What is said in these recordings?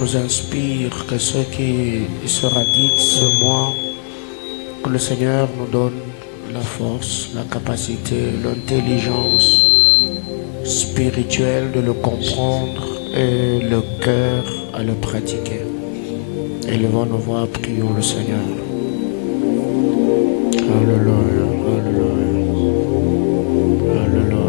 nous inspire, que ce qui sera dit ce mois, que le Seigneur nous donne la force, la capacité, l'intelligence spirituelle de le comprendre et le cœur à le pratiquer. Élevons nos voix, prions le Seigneur. Alléluia, alléluia, alléluia.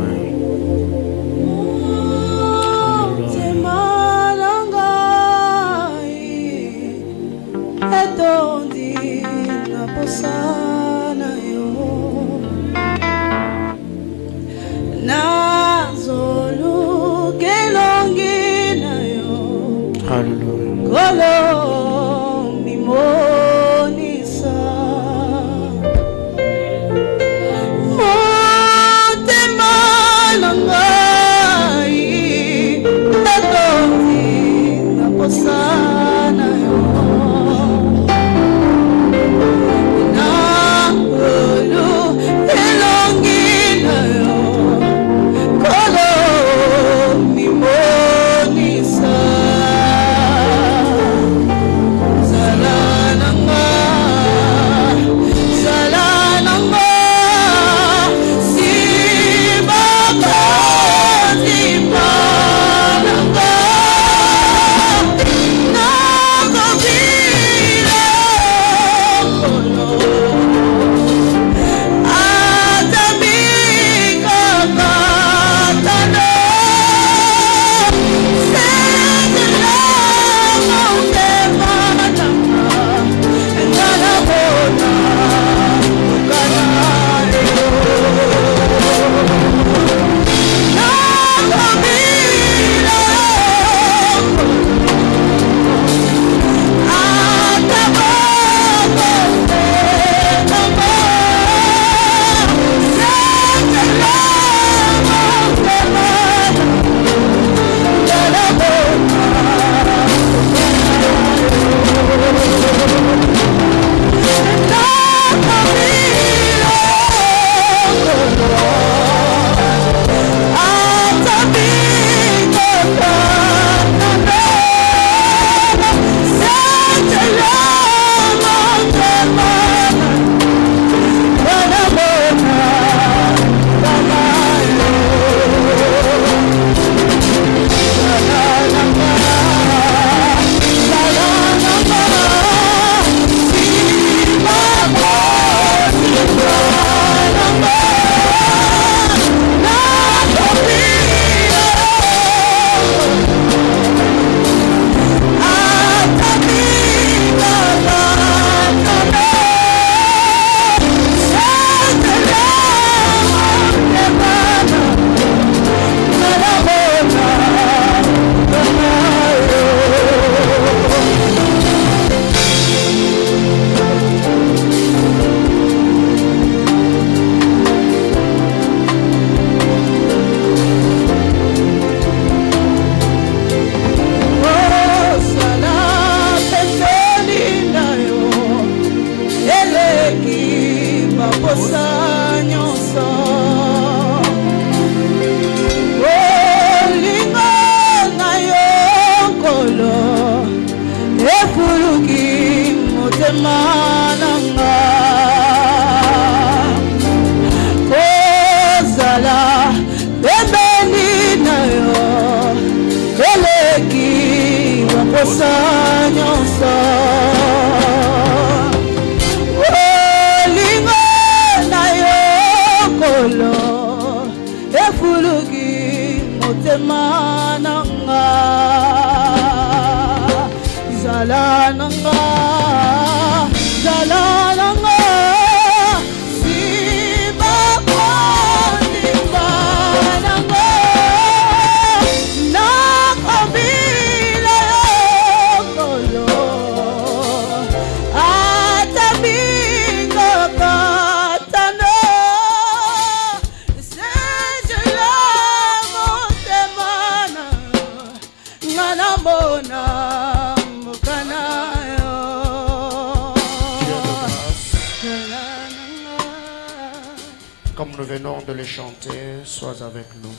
Comme nous venons de les chanter, sois avec nous.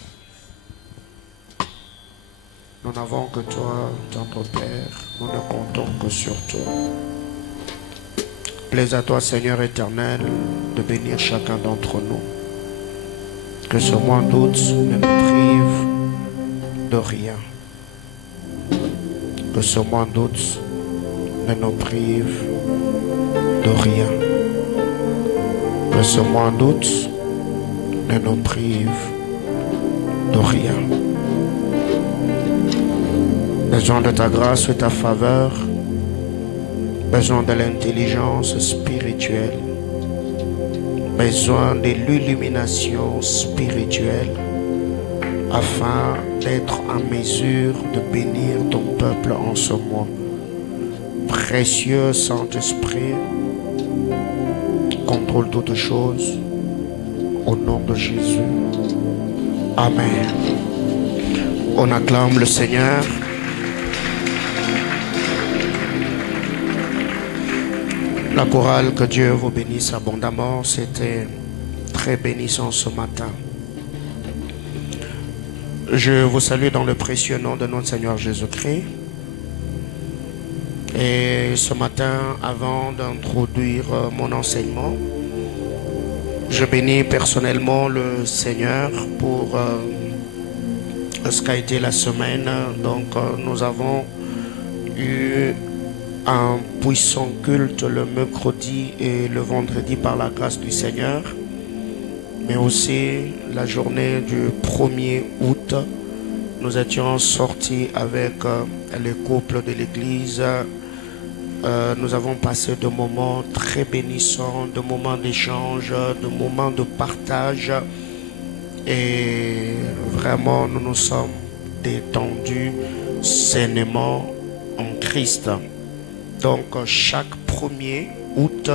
Nous n'avons que toi, notre Père. Nous ne comptons que sur toi. Plaise à toi, Seigneur éternel, de bénir chacun d'entre nous. Que ce mois d'août ne nous prive de rien. Que ce mois d'août ne nous prive de rien. Que ce mois d'août ne nous prive de rien. Besoin de ta grâce et ta faveur, besoin de l'intelligence spirituelle, besoin de l'illumination spirituelle afin d'être en mesure de bénir ton peuple en ce mois. Précieux Saint-Esprit, contrôle toutes choses au nom de Jésus. Amen. On acclame le Seigneur. La chorale, que Dieu vous bénisse abondamment, c'était très bénissant ce matin. Je vous salue dans le précieux nom de notre Seigneur Jésus-Christ. Et ce matin, avant d'introduire mon enseignement, je bénis personnellement le Seigneur pour ce qu'a été la semaine. Donc nous avons eu un puissant culte le mercredi et le vendredi par la grâce du Seigneur, mais aussi la journée du 1er août, nous étions sortis avec les couples de l'église. Nous avons passé de moments très bénissants, de moments d'échange, de moments de partage, et vraiment nous nous sommes détendus sainement en Christ. Donc chaque 1er août,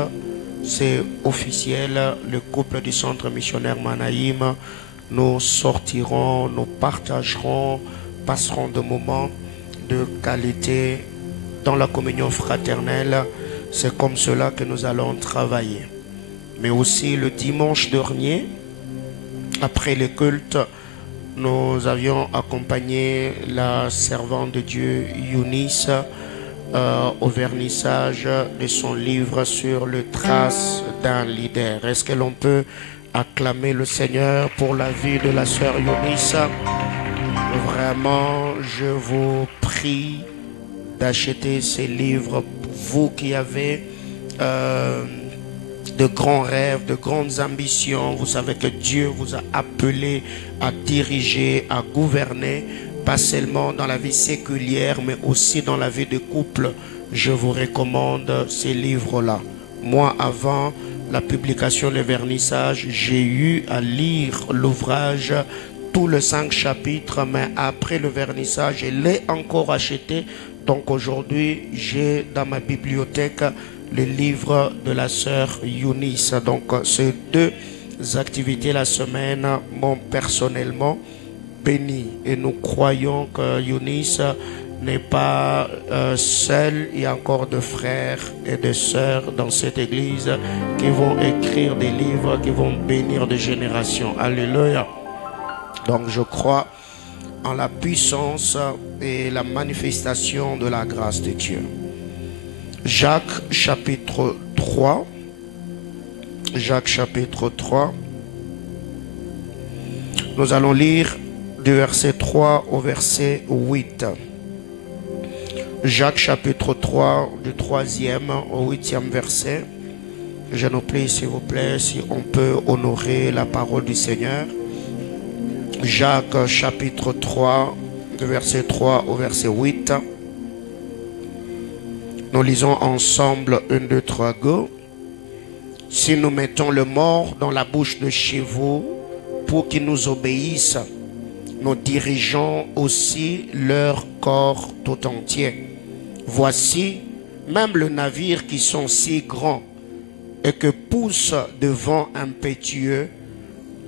c'est officiel, le couple du centre missionnaire Manaïm, nous sortirons, nous partagerons, passerons des moments de qualité dans la communion fraternelle. C'est comme cela que nous allons travailler. Mais aussi le dimanche dernier, après le culte, nous avions accompagné la servante de Dieu Eunice au vernissage de son livre sur le trace d'un leader. Est-ce que l'on peut acclamer le Seigneur pour la vie de la sœur Eunice? Vraiment, je vous prie d'acheter ces livres. Vous qui avez de grands rêves, de grandes ambitions, vous savez que Dieu vous a appelé à diriger, à gouverner, pas seulement dans la vie séculière, mais aussi dans la vie de couple. Je vous recommande ces livres-là. Moi, avant la publication, le vernissage, j'ai eu à lire l'ouvrage, tous les 5 chapitres, mais après le vernissage, je l'ai encore acheté. Donc aujourd'hui, j'ai dans ma bibliothèque le livre de la sœur Eunice. Donc ces 2 activités la semaine m'ont personnellement béni. Et nous croyons que Eunice n'est pas seule. Il y a encore de frères et de sœurs dans cette église qui vont écrire des livres, qui vont bénir des générations. Alléluia. Donc je crois en la puissance et la manifestation de la grâce de Dieu. Jacques chapitre 3. Jacques chapitre 3. Nous allons lire du verset 3 au verset 8. Jacques chapitre 3, du 3e au 8e verset. Je nous prie, s'il vous plaît, si on peut honorer la parole du Seigneur. Jacques chapitre 3, du verset 3 au verset 8. Nous lisons ensemble 1, 2, 3, go. Si nous mettons le mort dans la bouche de chevaux pour qu'ils nous obéissent, nous dirigeons aussi leur corps tout entier. Voici, même le navire qui sont si grands et que poussent de vents impétueux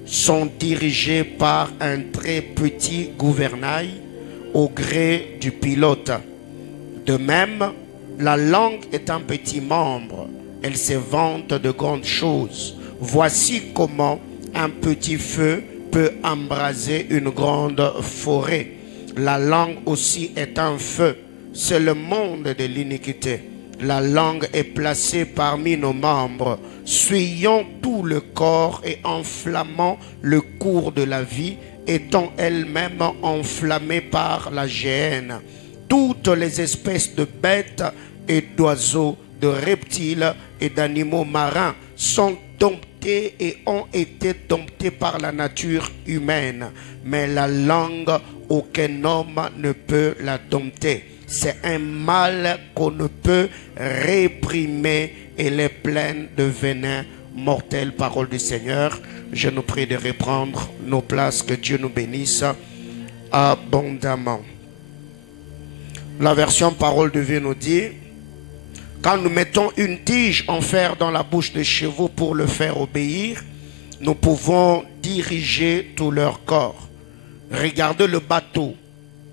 sont dirigés par un très petit gouvernail au gré du pilote. De même, la langue est un petit membre, elle se vante de grandes choses. Voici comment un petit feu peut embraser une grande forêt. La langue aussi est un feu. C'est le monde de l'iniquité. La langue est placée parmi nos membres, suyant tout le corps et enflammant le cours de la vie, étant elle-même enflammée par la géhenne. Toutes les espèces de bêtes et d'oiseaux, de reptiles et d'animaux marins sont domptés et ont été domptés par la nature humaine. Mais la langue, aucun homme ne peut la dompter. C'est un mal qu'on ne peut réprimer. Elle est pleine de venin mortel. Parole du Seigneur. Je nous prie de reprendre nos places. Que Dieu nous bénisse abondamment. La version Parole de vie nous dit: quand nous mettons une tige en fer dans la bouche des chevaux pour le faire obéir, nous pouvons diriger tout leur corps. Regardez le bateau.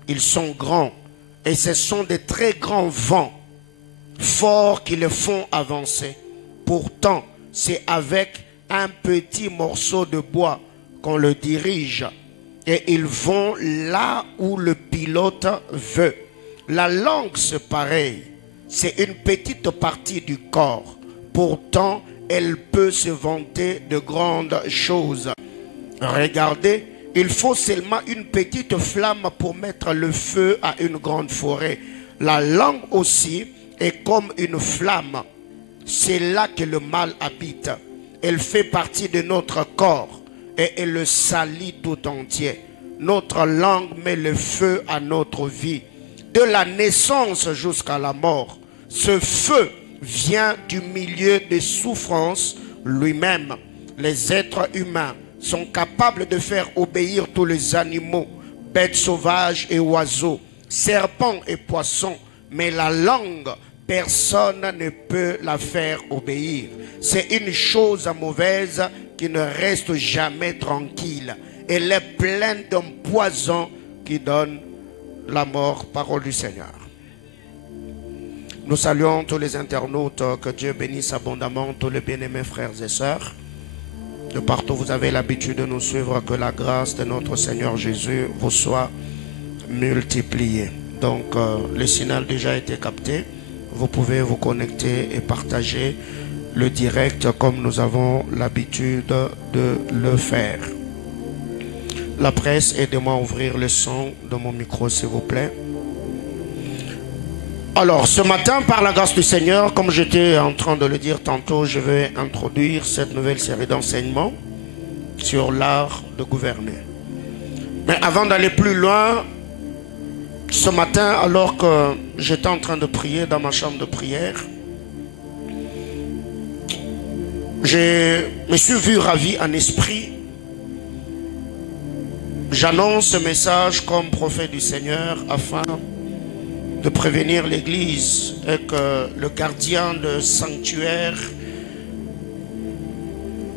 Ils sont grands. Et ce sont des très grands vents forts qui le font avancer. Pourtant, c'est avec un petit morceau de bois qu'on le dirige. Et ils vont là où le pilote veut. La langue, c'est pareil. C'est une petite partie du corps. Pourtant, elle peut se vanter de grandes choses. Regardez. Il faut seulement une petite flamme pour mettre le feu à une grande forêt. La langue aussi est comme une flamme. C'est là que le mal habite. Elle fait partie de notre corps et elle le salit tout entier. Notre langue met le feu à notre vie. De la naissance jusqu'à la mort, ce feu vient du milieu des souffrances lui-même. Les êtres humains sont capables de faire obéir tous les animaux, bêtes sauvages et oiseaux, serpents et poissons. Mais la langue, personne ne peut la faire obéir. C'est une chose mauvaise qui ne reste jamais tranquille. Elle est pleine d'un poison qui donne la mort. Parole du Seigneur. Nous saluons tous les internautes. Que Dieu bénisse abondamment tous les bien-aimés frères et sœurs. De partout où vous avez l'habitude de nous suivre, que la grâce de notre Seigneur Jésus vous soit multipliée. Donc, le signal a déjà été capté. Vous pouvez vous connecter et partager le direct comme nous avons l'habitude de le faire. La presse, aidez-moi à ouvrir le son de mon micro, s'il vous plaît. Alors, ce matin, par la grâce du Seigneur, comme j'étais en train de le dire tantôt, je vais introduire cette nouvelle série d'enseignements sur l'art de gouverner. Mais avant d'aller plus loin, ce matin, alors que j'étais en train de prier dans ma chambre de prière, je me suis vu ravi en esprit. J'annonce ce message comme prophète du Seigneur afin de prévenir l'Église et que le gardien de sanctuaires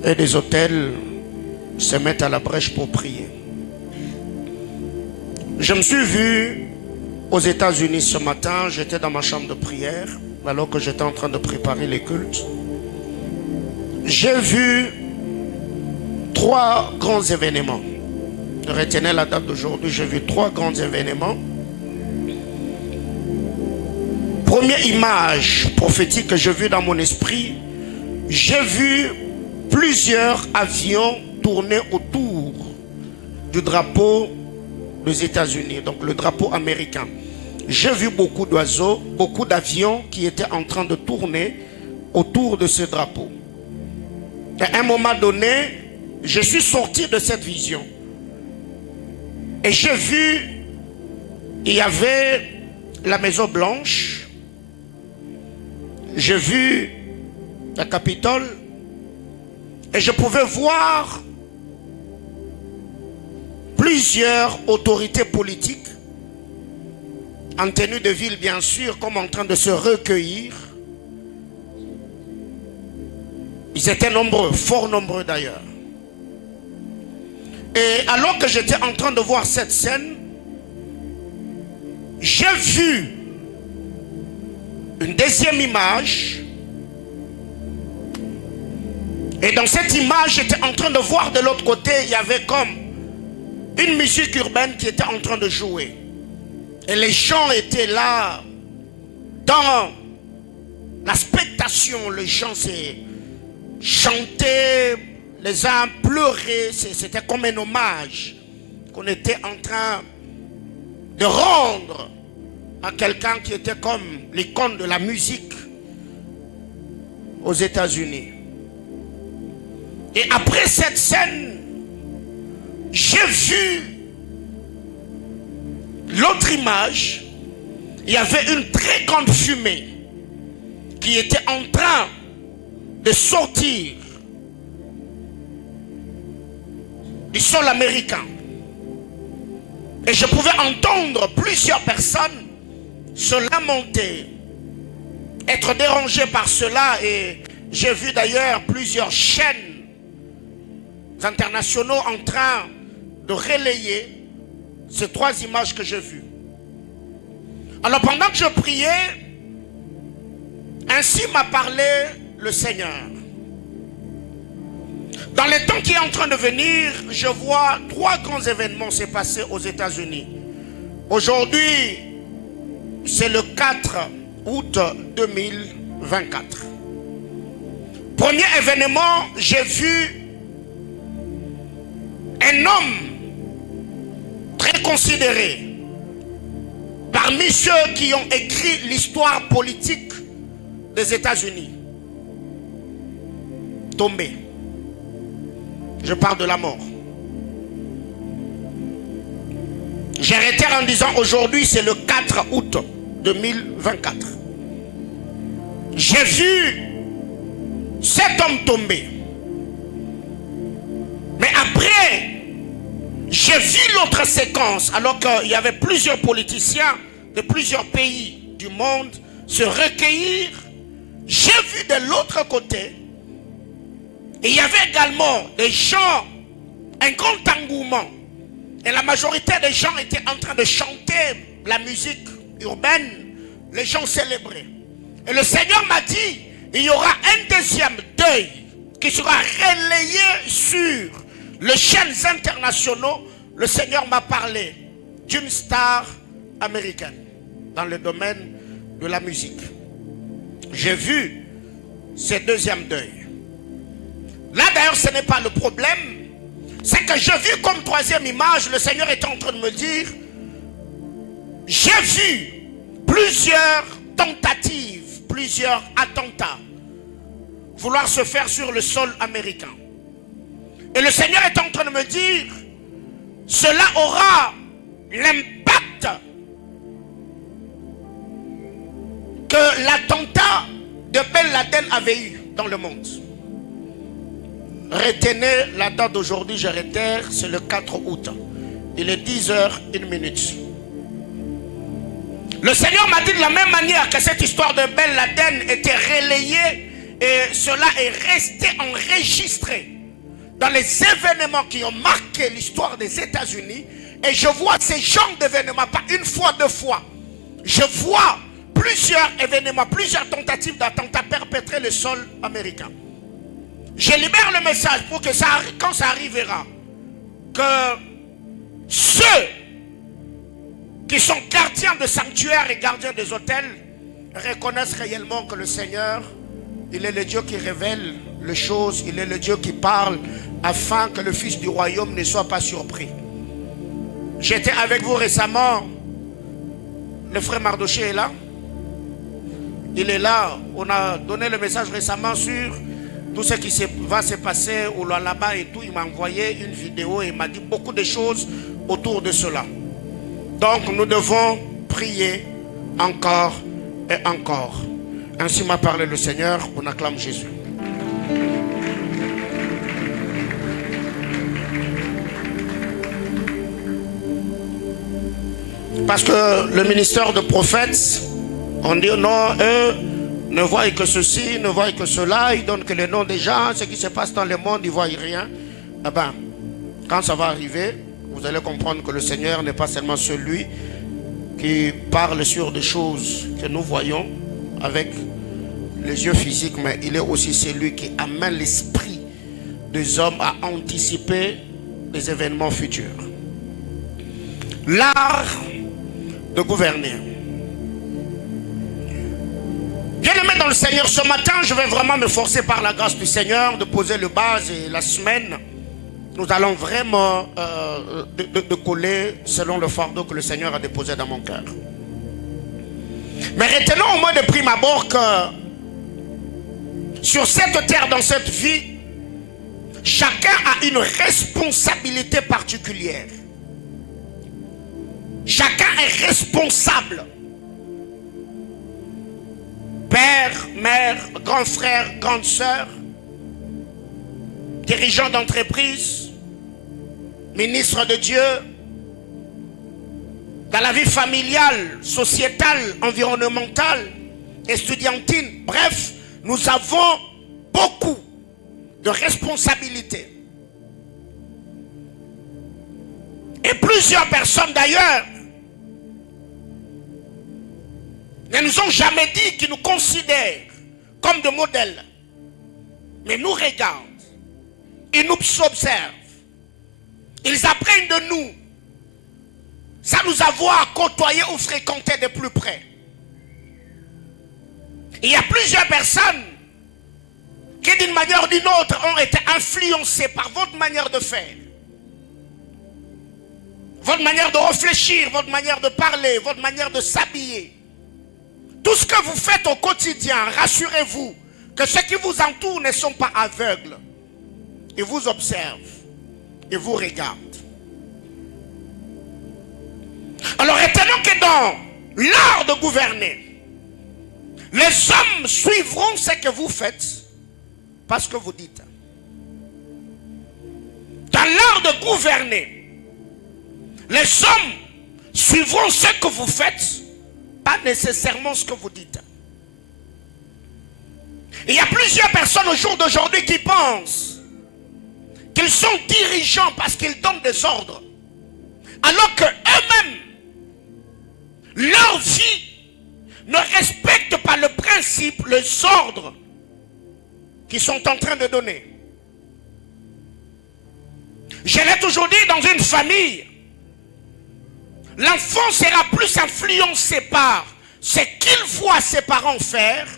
et des hôtels se mette à la brèche pour prier. Je me suis vu aux États-Unis ce matin. J'étais dans ma chambre de prière alors que j'étais en train de préparer les cultes. J'ai vu 3 grands événements. Retenez la date d'aujourd'hui. J'ai vu 3 grands événements. Première image prophétique que j'ai vue dans mon esprit, j'ai vu plusieurs avions tourner autour du drapeau des États-Unis, donc le drapeau américain. J'ai vu beaucoup d'oiseaux, beaucoup d'avions qui étaient en train de tourner autour de ce drapeau. À un moment donné, je suis sorti de cette vision. Et j'ai vu, il y avait la Maison Blanche. J'ai vu le Capitole et je pouvais voir plusieurs autorités politiques en tenue de ville, bien sûr, comme en train de se recueillir. Ils étaient nombreux, fort nombreux d'ailleurs. Et alors que j'étais en train de voir cette scène, j'ai vu une deuxième image. Et dans cette image, j'étais en train de voir de l'autre côté, il y avait comme une musique urbaine qui était en train de jouer. Et les gens étaient là, dans la spectation, les gens chantaient, les uns pleuraient, c'était comme un hommage qu'on était en train de rendre à quelqu'un qui était comme l'icône de la musique aux États-Unis. Et après cette scène, j'ai vu l'autre image. Il y avait une très grande fumée qui était en train de sortir du sol américain. Et je pouvais entendre plusieurs personnes se lamenter, être dérangées par cela. Et j'ai vu d'ailleurs plusieurs chaînes internationaux en train de relayer ces trois images que j'ai vues. Alors pendant que je priais, ainsi m'a parlé le Seigneur. Dans les temps qui est en train de venir, je vois trois grands événements se passer aux États-Unis. Aujourd'hui, c'est le 4 août 2024. Premier événement, j'ai vu un homme très considéré parmi ceux qui ont écrit l'histoire politique des États-Unis tombé. Je parle de la mort. J'ai arrêté en disant aujourd'hui c'est le 4 août 2024. J'ai vu cet homme tomber. Mais après, j'ai vu l'autre séquence, alors qu'il y avait plusieurs politiciens de plusieurs pays du monde se recueillir. J'ai vu de l'autre côté, et il y avait également des gens, un grand engouement. Et la majorité des gens étaient en train de chanter la musique urbaine. Les gens célébraient. Et le Seigneur m'a dit, il y aura un deuxième deuil qui sera relayé sur les chaînes internationaux. Le Seigneur m'a parlé d'une star américaine dans le domaine de la musique. J'ai vu ce deuxième deuil. Là d'ailleurs ce n'est pas le problème. C'est que j'ai vu comme troisième image, le Seigneur était en train de me dire, j'ai vu plusieurs tentatives, plusieurs attentats vouloir se faire sur le sol américain. Et le Seigneur est en train de me dire, cela aura l'impact que l'attentat de Ben Laden avait eu dans le monde. Retenez la date d'aujourd'hui, je réitère, c'est le 4 août. Il est 10h01. Le Seigneur m'a dit de la même manière que cette histoire de Ben Laden était relayée et cela est resté enregistré dans les événements qui ont marqué l'histoire des États-Unis. Et je vois ces genres d'événements, pas une fois, deux fois. Je vois plusieurs événements, plusieurs tentatives d'attentats perpétrés sur le sol américain. Je libère le message pour que ça, quand ça arrivera, que ceux qui sont gardiens de sanctuaires et gardiens des hôtels reconnaissent réellement que le Seigneur, il est le Dieu qui révèle les choses, il est le Dieu qui parle afin que le Fils du royaume ne soit pas surpris. J'étais avec vous récemment, le frère Mardoché est là, il est là, on a donné le message récemment sur tout ce qui va se passer au là-bas et tout. Il m'a envoyé une vidéo et il m'a dit beaucoup de choses autour de cela. Donc nous devons prier encore et encore. Ainsi m'a parlé le Seigneur, on acclame Jésus. Parce que le ministère de prophètes, on dit non, eux ne voient que ceci, ne voient que cela, ils donnent que les noms des gens, ce qui se passe dans le monde, ils ne voient rien. Eh bien, quand ça va arriver, vous allez comprendre que le Seigneur n'est pas seulement celui qui parle sur des choses que nous voyons avec les yeux physiques, mais il est aussi celui qui amène l'esprit des hommes à anticiper les événements futurs. L'art de gouverner. Bien-aimé dans le Seigneur, ce matin, je vais vraiment me forcer par la grâce du Seigneur de poser le base et la semaine, nous allons vraiment de coller selon le fardeau que le Seigneur a déposé dans mon cœur. Mais retenons au moins de prime abord que sur cette terre, dans cette vie, chacun a une responsabilité particulière. Chacun est responsable. Père, mère, grand frère, grande sœur, dirigeant d'entreprise, ministre de Dieu, dans la vie familiale, sociétale, environnementale, estudiantine, bref, nous avons beaucoup de responsabilités. Et plusieurs personnes d'ailleurs ne nous ont jamais dit qu'ils nous considèrent comme des modèles. Mais nous regardent, ils nous observent, ils apprennent de nous. Ça nous a à côtoyer ou fréquenter de plus près. Il y a plusieurs personnes qui d'une manière ou d'une autre ont été influencées par votre manière de faire. Votre manière de réfléchir, votre manière de parler, votre manière de s'habiller. Tout ce que vous faites au quotidien, rassurez-vous que ceux qui vous entourent ne sont pas aveugles. Ils vous observent, ils vous regardent. Alors retenons que dans l'art de gouverner, les hommes suivront ce que vous faites parce que vous dites. Dans l'art de gouverner, les hommes suivront ce que vous faites, pas nécessairement ce que vous dites. Il y a plusieurs personnes au jour d'aujourd'hui qui pensent qu'ils sont dirigeants parce qu'ils donnent des ordres, alors que eux-mêmes, leur vie ne respecte pas le principe, les ordres qu'ils sont en train de donner. Je l'ai toujours dit, dans une famille, l'enfant sera plus influencé par ce qu'il voit ses parents faire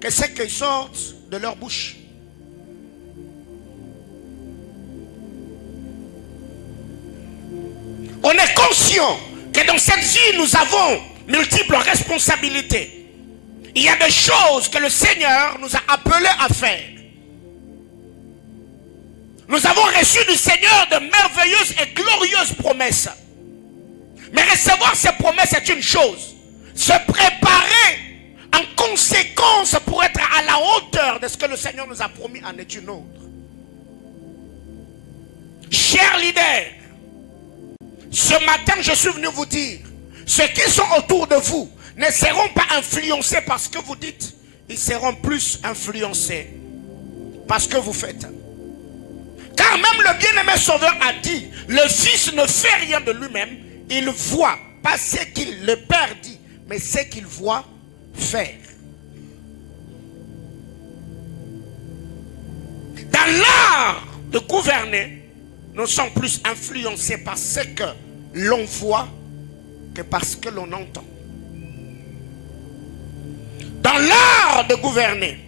que ce qui sort de leur bouche. On est conscient que dans cette vie, nous avons multiples responsabilités. Il y a des choses que le Seigneur nous a appelés à faire. Nous avons reçu du Seigneur de merveilleuses et glorieuses promesses. Mais recevoir ces promesses est une chose. Se préparer en conséquence pour être à la hauteur de ce que le Seigneur nous a promis en est une autre. Chers leaders, ce matin je suis venu vous dire, ceux qui sont autour de vous ne seront pas influencés par ce que vous dites. Ils seront plus influencés par ce que vous faites. Car même le bien-aimé Sauveur a dit, le Fils ne fait rien de lui-même, il voit, pas ce qu'il le Père dit, mais ce qu'il voit faire. Dans l'art de gouverner, nous sommes plus influencés par ce que l'on voit que par ce que l'on entend. Dans l'art de gouverner,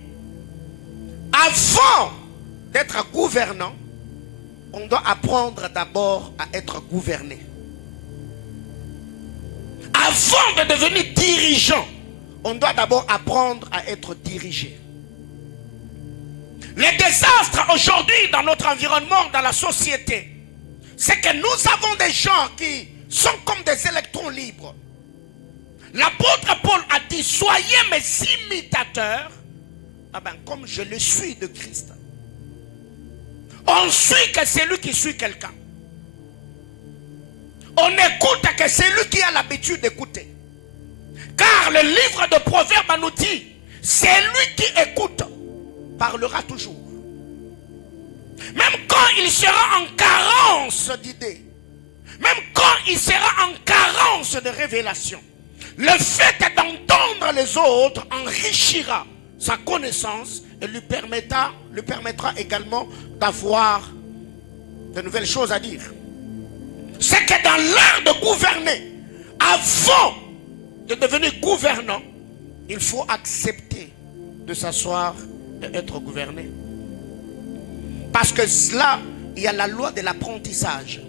avant d'être gouvernant, on doit apprendre d'abord à être gouverné. Avant de devenir dirigeant, on doit d'abord apprendre à être dirigé. Les désastres aujourd'hui dans notre environnement, dans la société, c'est que nous avons des gens qui sont comme des électrons libres. L'apôtre Paul a dit, soyez mes imitateurs, comme je le suis de Christ. On suit que c'est lui qui suit quelqu'un. On écoute que c'est lui qui a l'habitude d'écouter. Car le livre de Proverbes nous dit, c'est lui qui écoute, parlera toujours. Même quand il sera en carence d'idées, même quand il sera en carence de révélations, le fait d'entendre les autres enrichira sa connaissance et lui permettra également d'avoir de nouvelles choses à dire. C'est que dans l'art de gouverner, avant de devenir gouvernant, il faut accepter de s'asseoir et être gouverné. Parce que là, il y a la loi de l'apprentissage.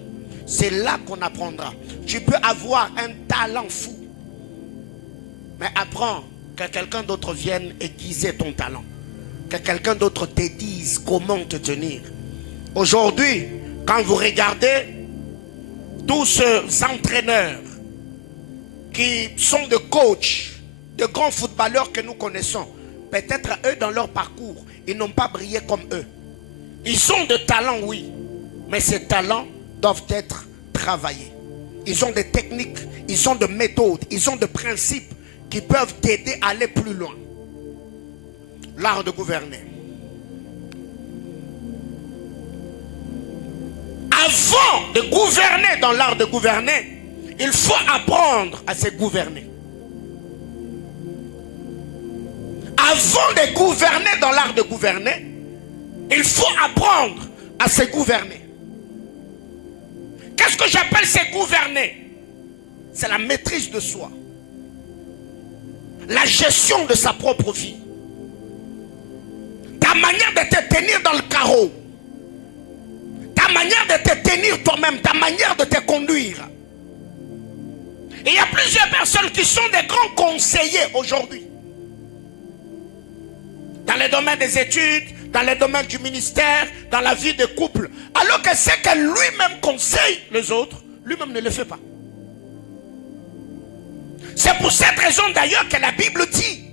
C'est là qu'on apprendra. Tu peux avoir un talent fou, mais apprends que quelqu'un d'autre vienne aiguiser ton talent. Que quelqu'un d'autre te dise comment te tenir. Aujourd'hui, quand vous regardez tous ces entraîneurs qui sont de coachs, de grands footballeurs que nous connaissons, peut-être eux dans leur parcours, ils n'ont pas brillé comme eux. Ils ont de talents, oui, mais ces talents doivent être travaillés. Ils ont des techniques, ils ont des méthodes, ils ont des principes qui peuvent t'aider à aller plus loin. L'art de gouverner. Avant de gouverner dans l'art de gouverner, il faut apprendre à se gouverner. Avant de gouverner dans l'art de gouverner, il faut apprendre à se gouverner. Qu'est-ce que j'appelle se gouverner? C'est la maîtrise de soi. La gestion de sa propre vie. Ta manière de te tenir dans le carreau. Ta manière de te tenir toi-même. Ta manière de te conduire. Et il y a plusieurs personnes qui sont des grands conseillers aujourd'hui. Dans les domaines des études, dans les domaines du ministère, dans la vie de couple. Alors que c'est que lui-même conseille les autres, lui-même ne le fait pas. C'est pour cette raison d'ailleurs que la Bible dit,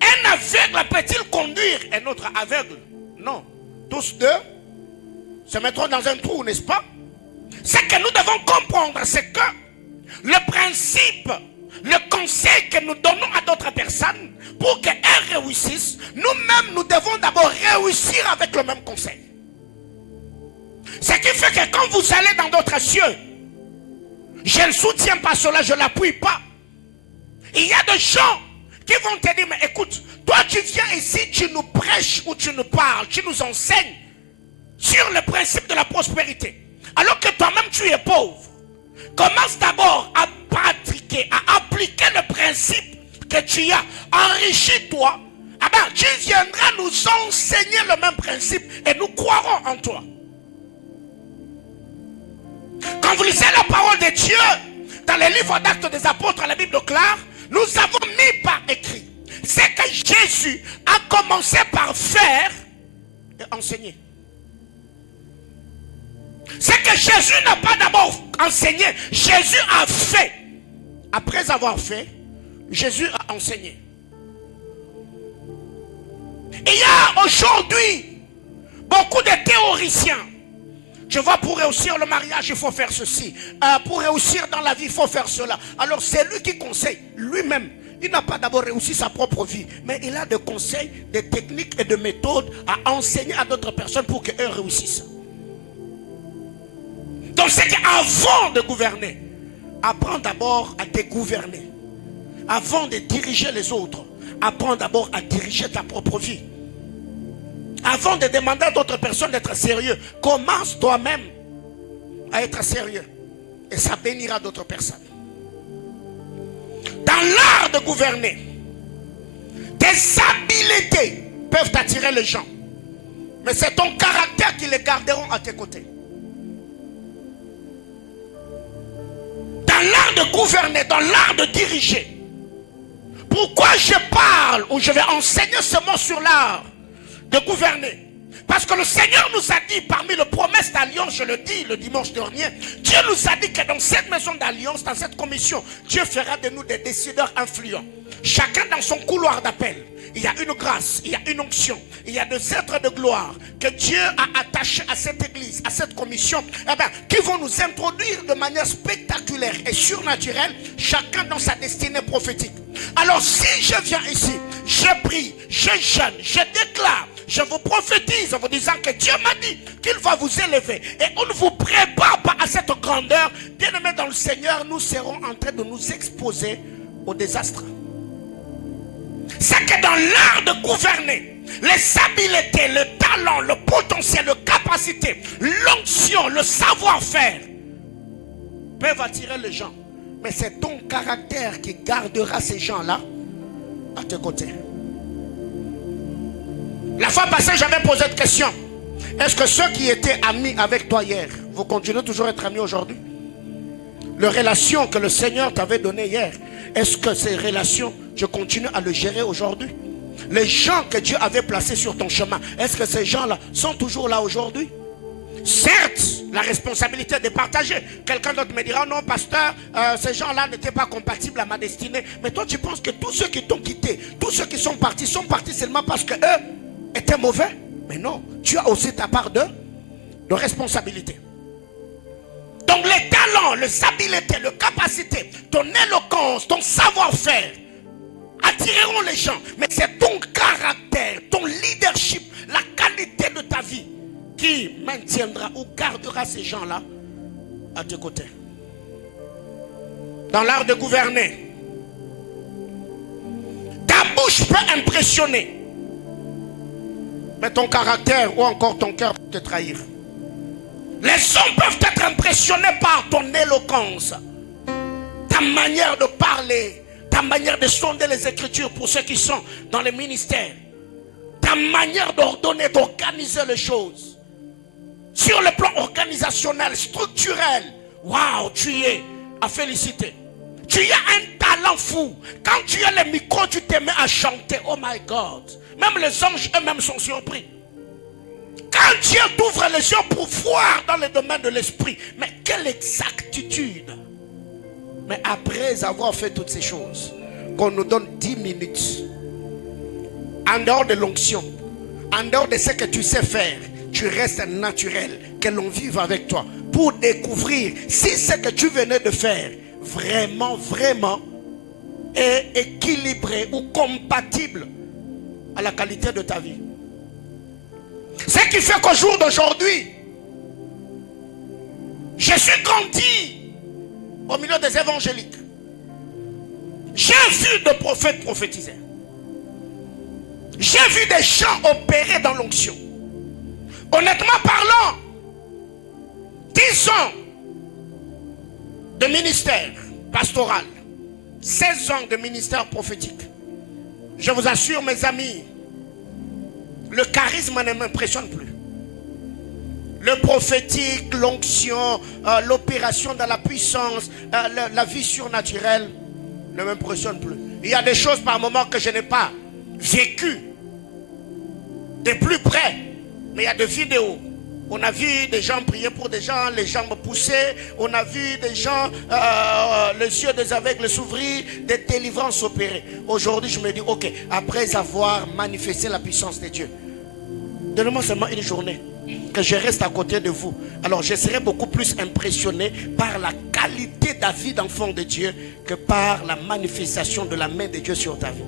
un aveugle peut-il conduire un autre aveugle? Non. Tous deux se mettront dans un trou, n'est-ce pas? Ce que nous devons comprendre, c'est que le principe, le conseil que nous donnons à d'autres personnes, pour qu'elles réussissent, nous-mêmes, nous devons d'abord réussir avec le même conseil. Ce qui fait que quand vous allez dans d'autres cieux, je ne soutiens pas cela, je ne l'appuie pas. Il y a des gens qui vont te dire, mais écoute, toi tu viens ici, tu nous prêches ou tu nous parles, tu nous enseignes sur le principe de la prospérité. Alors que toi-même tu es pauvre. Commence d'abord à pratiquer, à appliquer le principe que tu as. Enrichis-toi. Ah ben, tu viendras nous enseigner le même principe et nous croirons en toi. Quand vous lisez la parole de Dieu dans les livres d'Actes des Apôtres, la Bible claire, nous avons mis par écrit ce que Jésus a commencé par faire et enseigner. Ce que Jésus n'a pas d'abord enseigné, Jésus a fait. Après avoir fait, Jésus a enseigné. Il y a aujourd'hui beaucoup de théoriciens. Je vois, pour réussir le mariage, il faut faire ceci. Pour réussir dans la vie, il faut faire cela. Alors c'est lui qui conseille, lui-même. Il n'a pas d'abord réussi sa propre vie, mais il a des conseils, des techniques et des méthodes à enseigner à d'autres personnes pour qu'eux réussissent. Donc c'est qu'avant de gouverner, apprends d'abord à te gouverner. Avant de diriger les autres, apprends d'abord à diriger ta propre vie. Avant de demander à d'autres personnes d'être sérieux, commence toi-même à être sérieux. Et ça bénira d'autres personnes. Dans l'art de gouverner, tes habiletés peuvent attirer les gens. Mais c'est ton caractère qui les garderont à tes côtés. Dans l'art de gouverner, dans l'art de diriger. Pourquoi je parle ou je vais enseigner ce mot sur l'art de gouverner? Parce que le Seigneur nous a dit, parmi les promesses d'alliance, je le dis le dimanche dernier, Dieu nous a dit que dans cette maison d'alliance, dans cette commission, Dieu fera de nous des décideurs influents. Chacun dans son couloir d'appel. Il y a une grâce, il y a une onction, il y a des êtres de gloire que Dieu a attachés à cette église, à cette commission, qui vont nous introduire de manière spectaculaire et surnaturelle, chacun dans sa destinée prophétique. Alors si je viens ici, je prie, je jeûne, je déclare, je vous prophétise en vous disant que Dieu m'a dit qu'il va vous élever et on ne vous prépare pas à cette grandeur, bien-aimés dans le Seigneur, nous serons en train de nous exposer au désastre. C'est que dans l'art de gouverner, les habiletés, le talent, le potentiel, la capacité, l'onction, le savoir-faire peuvent attirer les gens. Mais c'est ton caractère qui gardera ces gens-là à tes côtés. La fois passée, j'avais posé cette question. Est-ce que ceux qui étaient amis avec toi hier, vous continuez toujours à être amis aujourd'hui? Les relations que le Seigneur t'avait données hier, est-ce que ces relations, je continue à le gérer aujourd'hui? Les gens que Dieu avait placés sur ton chemin, est-ce que ces gens-là sont toujours là aujourd'hui? Certes, la responsabilité est de partager. Quelqu'un d'autre me dira, non pasteur, ces gens-là n'étaient pas compatibles à ma destinée. Mais toi tu penses que tous ceux qui t'ont quitté, tous ceux qui sont partis seulement parce que eux étaient mauvais? Mais non, tu as aussi ta part de responsabilité. Donc les talents, les habiletés, les capacités, ton éloquence, ton savoir-faire attireront les gens. Mais c'est ton caractère, ton leadership, la qualité de ta vie qui maintiendra ou gardera ces gens-là à tes côtés. Dans l'art de gouverner, ta bouche peut impressionner, mais ton caractère ou encore ton cœur peut te trahir. Les hommes peuvent être impressionnés par ton éloquence, ta manière de parler, ta manière de sonder les Écritures pour ceux qui sont dans les ministères, ta manière d'ordonner, d'organiser les choses. Sur le plan organisationnel, structurel, waouh, tu es à féliciter. Tu as un talent fou. Quand tu as le micro, tu te mets à chanter. Oh my God. Même les anges eux-mêmes sont surpris. Quand Dieu t'ouvre les yeux pour voir dans le domaine de l'esprit, mais quelle exactitude. Mais après avoir fait toutes ces choses, qu'on nous donne 10 minutes, en dehors de l'onction, en dehors de ce que tu sais faire, tu restes naturel, que l'on vive avec toi, pour découvrir si ce que tu venais de faire, vraiment, vraiment, est équilibré ou compatible à la qualité de ta vie. Ce qui fait qu'au jour d'aujourd'hui, je suis grandi au milieu des évangéliques. J'ai vu des prophètes prophétiser. J'ai vu des gens opérer dans l'onction. Honnêtement parlant, 10 ans de ministère pastoral, 16 ans de ministère prophétique. Je vous assure, mes amis, le charisme ne m'impressionne plus. Le prophétique, l'onction, l'opération dans la puissance, la vie surnaturelle ne m'impressionne plus. Il y a des choses par moments que je n'ai pas vécues de plus près. Mais il y a des vidéos. On a vu des gens prier pour des gens, les jambes poussées. On a vu des gens, les yeux des aveugles s'ouvrir, des délivrances opérées. Aujourd'hui, je me dis, ok, après avoir manifesté la puissance de Dieu, donnez-moi seulement une journée que je reste à côté de vous. Alors, je serai beaucoup plus impressionné par la qualité de la vie d'enfant de Dieu que par la manifestation de la main de Dieu sur ta vie.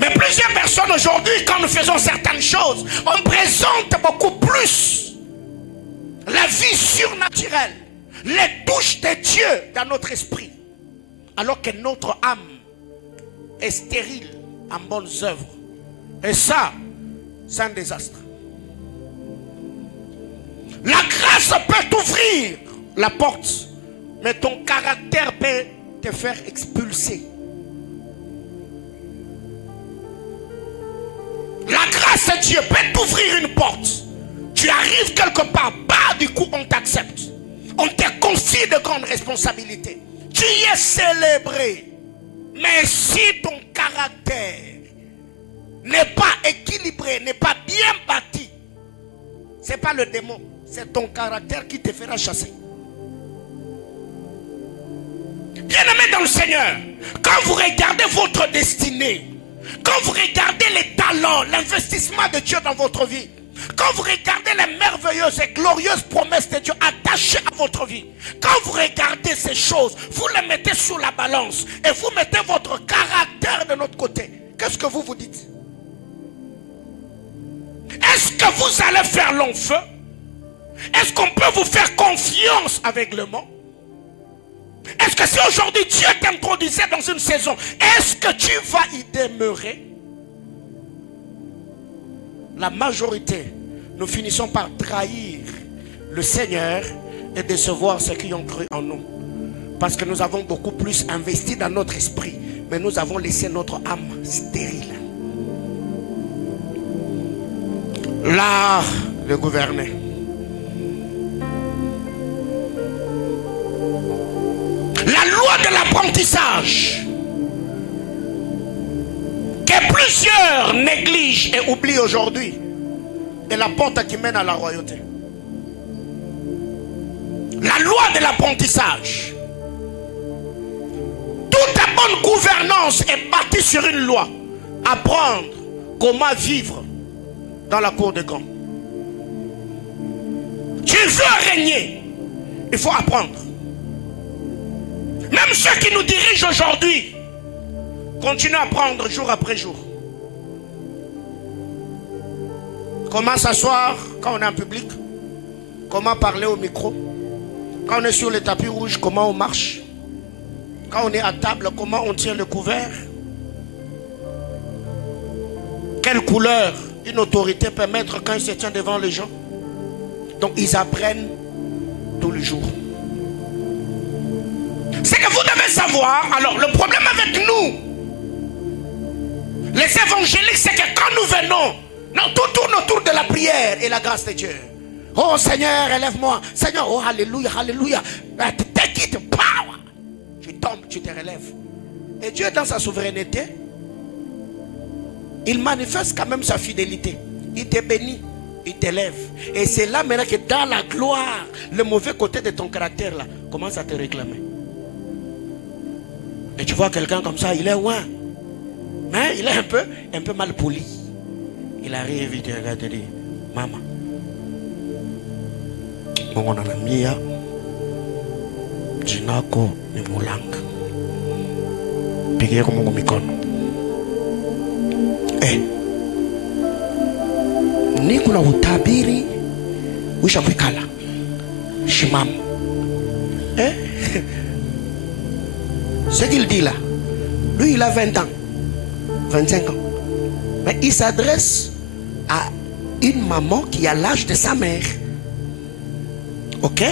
Mais plusieurs personnes aujourd'hui, quand nous faisons certaines choses, on présente beaucoup plus la vie surnaturelle, les touches de Dieu dans notre esprit, alors que notre âme est stérile en bonnes œuvres. Et ça, c'est un désastre. La grâce peut t'ouvrir la porte, mais ton caractère peut te faire expulser. La grâce de Dieu peut t'ouvrir une porte. Tu arrives quelque part, bah, du coup on t'accepte. On te confie de grandes responsabilités. Tu y es célébré. Mais si ton caractère n'est pas équilibré, n'est pas bien bâti, ce n'est pas le démon, c'est ton caractère qui te fera chasser. Bien-aimés dans le Seigneur, quand vous regardez votre destinée, quand vous regardez les talents, l'investissement de Dieu dans votre vie, quand vous regardez les merveilleuses et glorieuses promesses de Dieu attachées à votre vie, quand vous regardez ces choses, vous les mettez sur la balance et vous mettez votre caractère de notre côté, qu'est-ce que vous vous dites? Est-ce que vous allez faire long feu? Est-ce qu'on peut vous faire confiance aveuglement? Est-ce que si aujourd'hui Dieu t'introduisait dans une saison, est-ce que tu vas y demeurer? La majorité, nous finissons par trahir le Seigneur et décevoir ceux qui ont cru en nous. Parce que nous avons beaucoup plus investi dans notre esprit, mais nous avons laissé notre âme stérile. L'art de gouverner. La loi de l'apprentissage que plusieurs négligent et oublient aujourd'hui est la porte qui mène à la royauté. La loi de l'apprentissage. Toute bonne gouvernance est bâtie sur une loi. Apprendre comment vivre dans la cour des grands. Tu veux régner, il faut apprendre. Même ceux qui nous dirigent aujourd'hui continuent à apprendre jour après jour. Comment s'asseoir quand on est en public, comment parler au micro, quand on est sur le tapis rouge, comment on marche, quand on est à table, comment on tient le couvert, quelle couleur une autorité peut mettre quand il se tient devant les gens. Donc ils apprennent tous les jours. C'est que vous devez savoir, alors le problème avec nous, les évangéliques, c'est que quand nous venons, tout tourne autour de la prière et la grâce de Dieu. Oh Seigneur, élève-moi. Seigneur, oh alléluia, alléluia. Take it, power. Tu tombes, tu te relèves. Et Dieu, dans sa souveraineté, il manifeste quand même sa fidélité. Il te bénit, il t'élève. Et c'est là maintenant que dans la gloire, le mauvais côté de ton caractère là commence à te réclamer. Et tu vois quelqu'un comme ça, il est loin. Hein? Il est un peu mal poli. Il arrive, il te regarde et dit, maman, on a la mia, jinako ni mulanga, pigé comme mon mikono. Ni kuna utabiri ushafikala shimam. Ce qu'il dit là, lui il a 20 ans, 25 ans. Mais il s'adresse à une maman qui a l'âge de sa mère. Ok?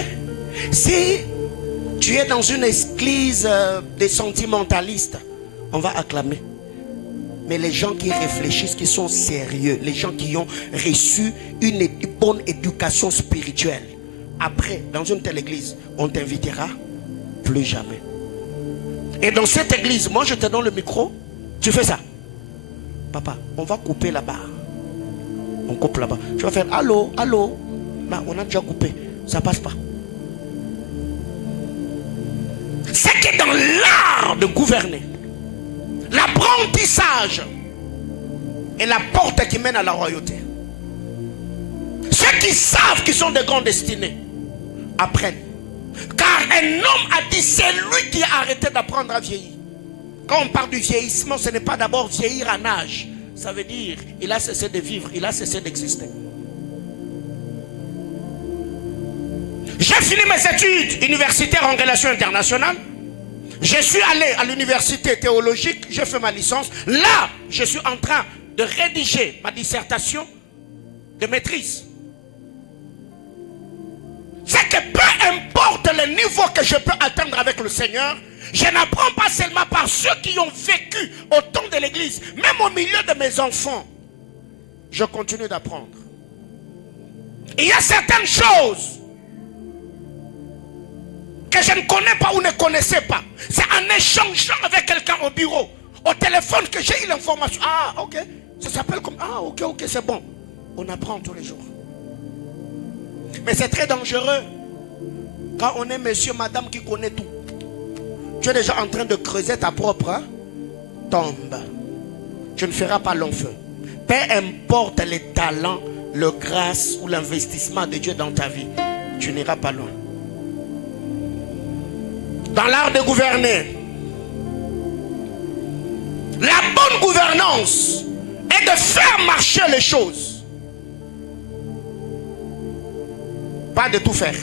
Si tu es dans une église des sentimentalistes, on va acclamer. Mais les gens qui réfléchissent, qui sont sérieux, les gens qui ont reçu une bonne éducation spirituelle, après, dans une telle église, on t'invitera plus jamais. Et dans cette église, moi je te donne le micro, tu fais ça. Papa, on va couper là-bas. On coupe là-bas. Tu vas faire allô, allô. Là, on a déjà coupé. Ça passe pas. C'est que dans l'art de gouverner, l'apprentissage est la porte qui mène à la royauté. Ceux qui savent qu'ils sont de grands destinés apprennent. Car un homme a dit, c'est lui qui a arrêté d'apprendre à vieillir. Quand on parle du vieillissement, ce n'est pas d'abord vieillir en âge. Ça veut dire, il a cessé de vivre, il a cessé d'exister. J'ai fini mes études universitaires en relations internationales. Je suis allé à l'université théologique, j'ai fait ma licence. Là, je suis en train de rédiger ma dissertation de maîtrise. C'est que peu importe le niveau que je peux atteindre avec le Seigneur, je n'apprends pas seulement par ceux qui ont vécu au temps de l'église, même au milieu de mes enfants, je continue d'apprendre. Il y a certaines choses que je ne connais pas ou ne connaissais pas. C'est en échangeant avec quelqu'un au bureau, au téléphone, que j'ai eu l'information. Ah, ok, ça s'appelle comme... Ah, ok, ok, c'est bon. On apprend tous les jours. Mais c'est très dangereux quand on est monsieur, madame qui connaît tout. Tu es déjà en train de creuser ta propre tombe. Tu ne feras pas long feu. Peu importe les talents, le grâce ou l'investissement de Dieu dans ta vie, tu n'iras pas loin. Dans l'art de gouverner, la bonne gouvernance est de faire marcher les choses. Pas de tout faire.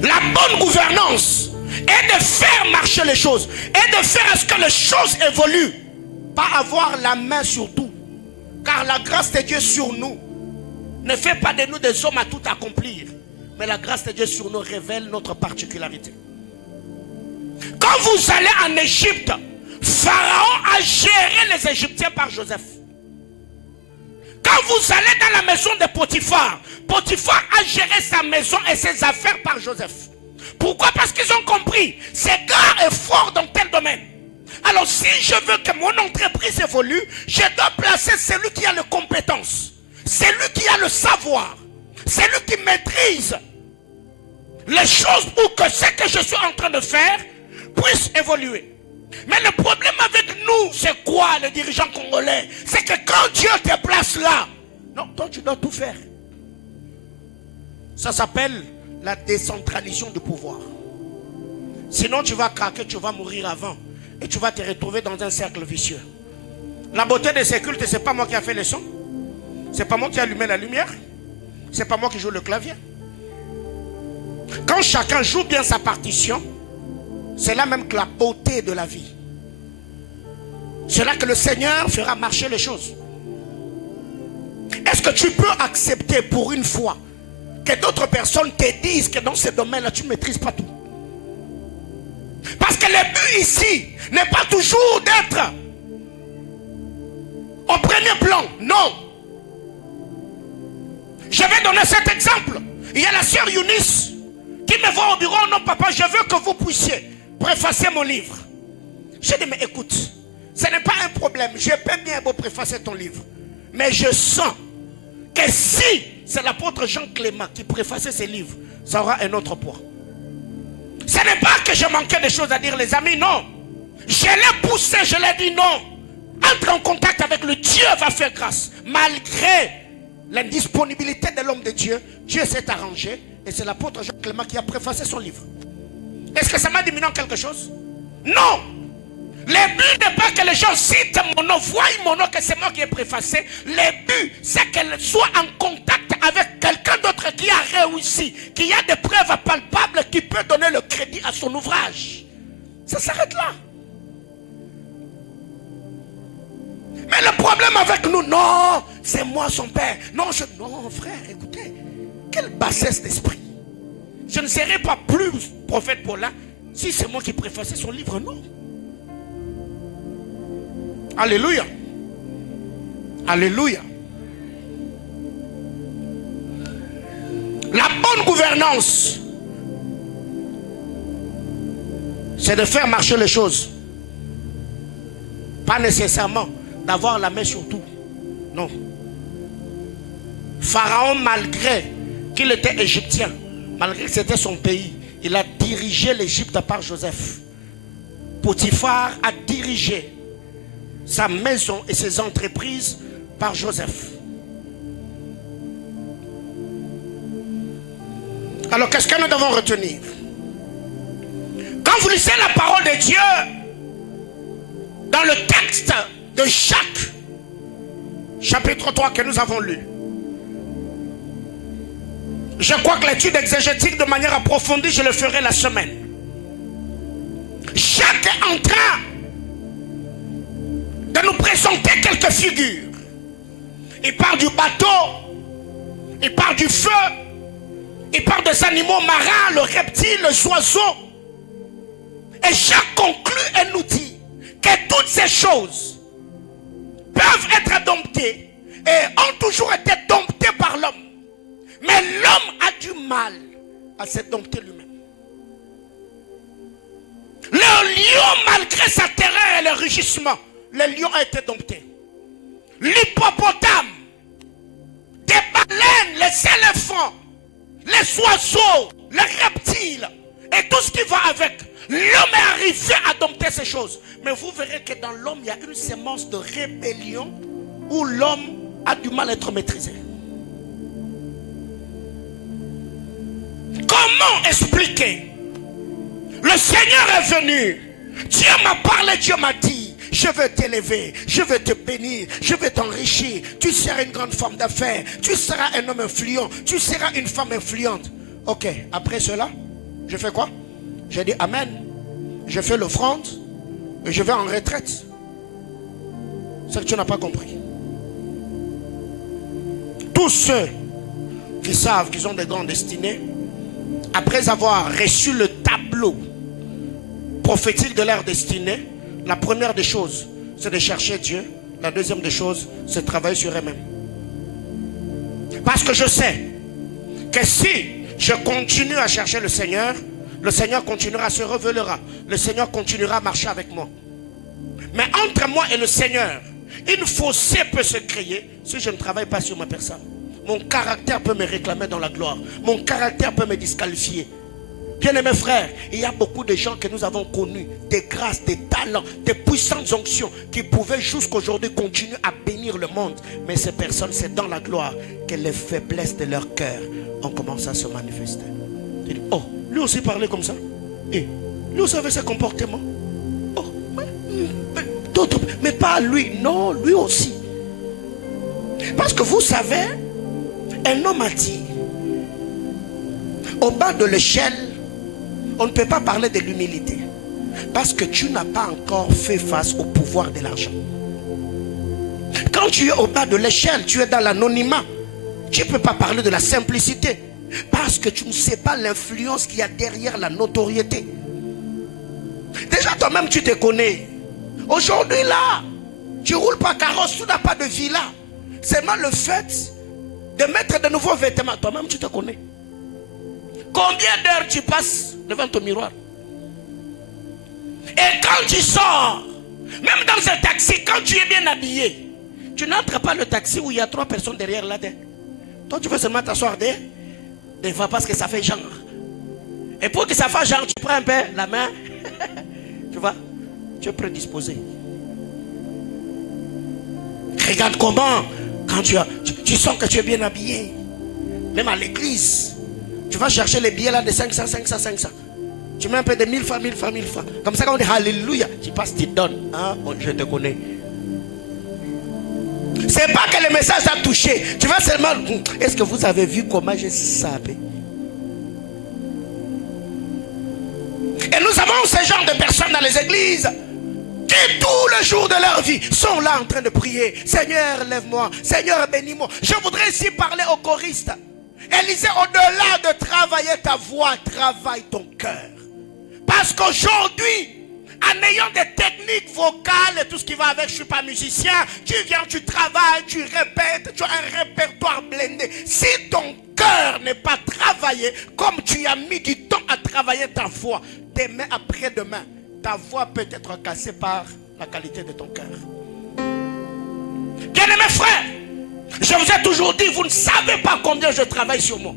La bonne gouvernance est de faire marcher les choses et de faire à ce que les choses évoluent. Pas avoir la main sur tout. Car la grâce de Dieu sur nous ne fait pas de nous des hommes à tout accomplir. Mais la grâce de Dieu sur nous révèle notre particularité. Quand vous allez en Égypte, Pharaon a géré les Égyptiens par Joseph. Quand vous allez dans la maison de Potiphar, Potiphar a géré sa maison et ses affaires par Joseph. Pourquoi? Parce qu'ils ont compris, ce gars est fort dans tel domaine. Alors si je veux que mon entreprise évolue, je dois placer celui qui a les compétences, celui qui a le savoir, celui qui maîtrise les choses pour que ce que je suis en train de faire puisse évoluer. Mais le problème avec nous, c'est quoi, les dirigeants congolais? C'est que quand Dieu te place là, non, toi tu dois tout faire. Ça s'appelle la décentralisation du pouvoir. Sinon tu vas craquer, tu vas mourir avant. Et tu vas te retrouver dans un cercle vicieux. La beauté de ces cultes, c'est pas moi qui a fait les sons. C'est pas moi qui a allumé la lumière. C'est pas moi qui joue le clavier. Quand chacun joue bien sa partition, c'est là même que la beauté de la vie. C'est là que le Seigneur fera marcher les choses. Est-ce que tu peux accepter pour une fois que d'autres personnes te disent que dans ce domaine-là, tu ne maîtrises pas tout? Parce que le but ici n'est pas toujours d'être au premier plan. Non. Je vais donner cet exemple. Il y a la sœur Eunice qui me voit au bureau. Non papa, je veux que vous puissiez préfacer mon livre. Je dis mais écoute, ce n'est pas un problème. Je peux bien vous préfacer ton livre. Mais je sens que si c'est l'apôtre Jean Clément qui préfaçait ses livres, ça aura un autre poids. Ce n'est pas que je manquais de choses à dire les amis, non. Je l'ai poussé, je l'ai dit non. Entre en contact avec le Dieu va faire grâce. Malgré l'indisponibilité de l'homme de Dieu, Dieu s'est arrangé et c'est l'apôtre Jean Clément qui a préfacé son livre. Est-ce que ça m'a diminué quelque chose? Non. Le but n'est pas que les gens citent mon nom, voient mon nom, que c'est moi qui ai préfacé. Le but, c'est qu'elle soit en contact avec quelqu'un d'autre qui a réussi, qui a des preuves palpables, qui peut donner le crédit à son ouvrage. Ça s'arrête là. Mais le problème avec nous, non, c'est moi son père. Non, non frère, écoutez, quelle bassesse d'esprit. Je ne serai pas plus prophète Paulin si c'est moi qui préfaçais son livre, non. Alléluia. Alléluia. La bonne gouvernance, c'est de faire marcher les choses. Pas nécessairement d'avoir la main sur tout. Non. Pharaon, malgré qu'il était égyptien, malgré que c'était son pays, il a dirigé l'Égypte par Joseph. Potiphar a dirigé sa maison et ses entreprises par Joseph. Alors qu'est-ce que nous devons retenir? Quand vous lisez la parole de Dieu dans le texte de Jacques chapitre 3 que nous avons lu, je crois que l'étude exégétique de manière approfondie je le ferai la semaine. Jacques est en train de nous présenter quelques figures. Il parle du bateau, il parle du feu, il parle des animaux marins, le reptile, les oiseaux. Et Jacques conclut et nous dit que toutes ces choses peuvent être domptées et ont toujours été domptées par l'homme. Mais l'homme a du mal à se dompter lui-même. Le lion, malgré sa terreur et le rugissement, le lion a été dompté. L'hippopotame, des baleines, les éléphants, les oiseaux, les reptiles et tout ce qui va avec. L'homme est arrivé à dompter ces choses. Mais vous verrez que dans l'homme, il y a une sémence de rébellion où l'homme a du mal à être maîtrisé. Comment expliquer? Le Seigneur est venu. Dieu m'a parlé, Dieu m'a dit, je veux t'élever, je veux te bénir, je veux t'enrichir. Tu seras une grande femme d'affaires, tu seras un homme influent, tu seras une femme influente. Ok, après cela, je fais quoi? J'ai dit amen. Je fais l'offrande et je vais en retraite. C'est que tu n'as pas compris. Tous ceux qui savent qu'ils ont des grandes destinées, après avoir reçu le tableau prophétique de leur destinée, la première des choses, c'est de chercher Dieu. La deuxième des choses, c'est de travailler sur eux-mêmes. Parce que je sais que si je continue à chercher le Seigneur continuera à se révélera. Le Seigneur continuera à marcher avec moi. Mais entre moi et le Seigneur, une fossé peut se créer si je ne travaille pas sur ma personne. Mon caractère peut me réclamer dans la gloire. Mon caractère peut me disqualifier. Bien-aimés frères, il y a beaucoup de gens que nous avons connus, des grâces, des talents, des puissantes onctions qui pouvaient jusqu'aujourd'hui continuer à bénir le monde. Mais ces personnes, c'est dans la gloire que les faiblesses de leur cœur ont commencé à se manifester. Oh, lui aussi parlait comme ça. Et lui aussi avait ce comportement. Oh, d'autres, mais pas lui. Non, lui aussi. Parce que vous savez, un homme a dit, au bas de l'échelle, on ne peut pas parler de l'humilité. Parce que tu n'as pas encore fait face au pouvoir de l'argent. Quand tu es au bas de l'échelle, tu es dans l'anonymat. Tu ne peux pas parler de la simplicité. Parce que tu ne sais pas l'influence qu'il y a derrière la notoriété. Déjà toi-même tu te connais. Aujourd'hui là, tu ne roules pas carrosse, tu n'as pas de villa. C'est mal le fait de mettre de nouveaux vêtements. Toi-même tu te connais. Combien d'heures tu passes devant ton miroir? Et quand tu sors, même dans un taxi, quand tu es bien habillé, tu n'entres pas le taxi où il y a 3 personnes derrière là-dedans. Toi tu veux seulement t'asseoir devant parce que ça fait genre. Et pour que ça fasse genre, tu prends un peu la main. Tu vois, tu es prédisposé. Regarde comment, quand tu sens que tu es bien habillé, même à l'église, tu vas chercher les billets là de 500. Tu mets un peu de 1000 francs. Comme ça, quand on dit Alléluia, tu passes, tu donnes. Hein? Bon, je te connais. C'est pas que le message a touché. Tu vas seulement. Est-ce que vous avez vu comment je savais? Et nous avons ce genre de personnes dans les églises qui tous les jours de leur vie sont là en train de prier. Seigneur, lève-moi. Seigneur, bénis-moi. Je voudrais ici parler aux choristes. Élisée, au-delà de travailler ta voix, travaille ton cœur. Parce qu'aujourd'hui, en ayant des techniques vocales et tout ce qui va avec, je ne suis pas musicien, tu viens, tu travailles, tu répètes, tu as un répertoire blindé. Si ton cœur n'est pas travaillé, comme tu as mis du temps à travailler ta voix, demain après-demain, ta voix peut être cassée par la qualité de ton cœur. Bien-aimés frères, je vous ai toujours dit, vous ne savez pas combien je travaille sur moi.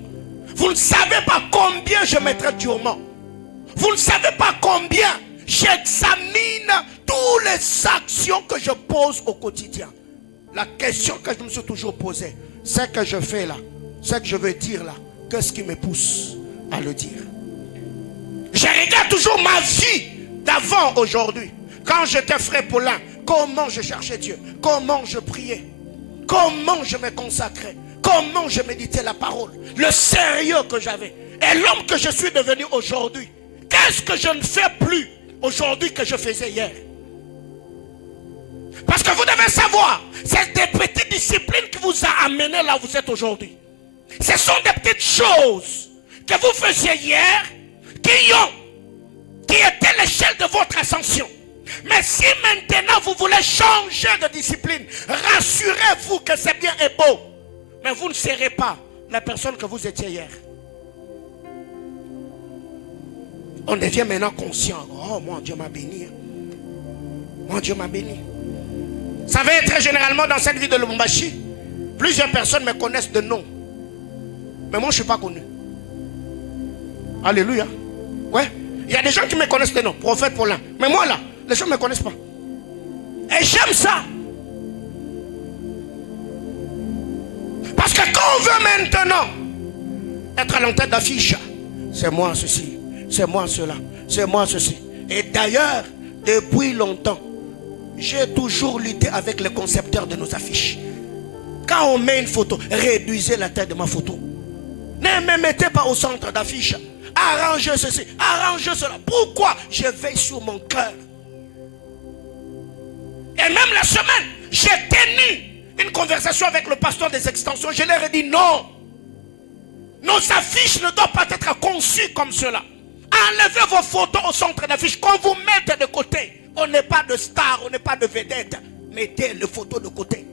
Vous ne savez pas combien je mettrai durement. Vous ne savez pas combien j'examine toutes les actions que je pose au quotidien. La question que je me suis toujours posée, ce que je fais là, ce que je veux dire là, qu'est-ce qui me pousse à le dire? Je regarde toujours ma vie d'avant aujourd'hui. Quand j'étais frère Paulin, comment je cherchais Dieu, comment je priais, comment je me consacrais, comment je méditais la parole, le sérieux que j'avais et l'homme que je suis devenu aujourd'hui. Qu'est-ce que je ne fais plus aujourd'hui que je faisais hier? Parce que vous devez savoir, c'est des petites disciplines qui vous a amené là où vous êtes aujourd'hui. Ce sont des petites choses que vous faisiez hier qui étaient l'échelle de votre ascension. Mais si maintenant vous voulez changer de discipline, rassurez-vous que c'est bien et beau. Mais vous ne serez pas la personne que vous étiez hier. On devient maintenant conscient. Oh, mon Dieu m'a béni. Mon Dieu m'a béni. Vous savez, très généralement dans cette vie de Lubumbashi, plusieurs personnes me connaissent de nom. Mais moi, je ne suis pas connu. Alléluia. Ouais. Il y a des gens qui me connaissent de nom. Prophète Paulin. Mais moi, là, les gens ne me connaissent pas. Et j'aime ça. Parce que quand on veut maintenant être à l'entête d'affiche, c'est moi ceci. C'est moi cela, c'est moi ceci. Et d'ailleurs, depuis longtemps, j'ai toujours lutté avec les concepteurs de nos affiches. Quand on met une photo, réduisez la taille de ma photo. Ne me mettez pas au centre d'affiche. Arrangez ceci, arrangez cela. Pourquoi? Je veille sur mon cœur. Et même la semaine, j'ai tenu une conversation avec le pasteur des extensions. Je leur ai dit non. Nos affiches ne doivent pas être conçues comme cela. Enlevez vos photos au centre d'affiche. Quand vous mettez de côté, on n'est pas de star, on n'est pas de vedette. Mettez les photos de côté.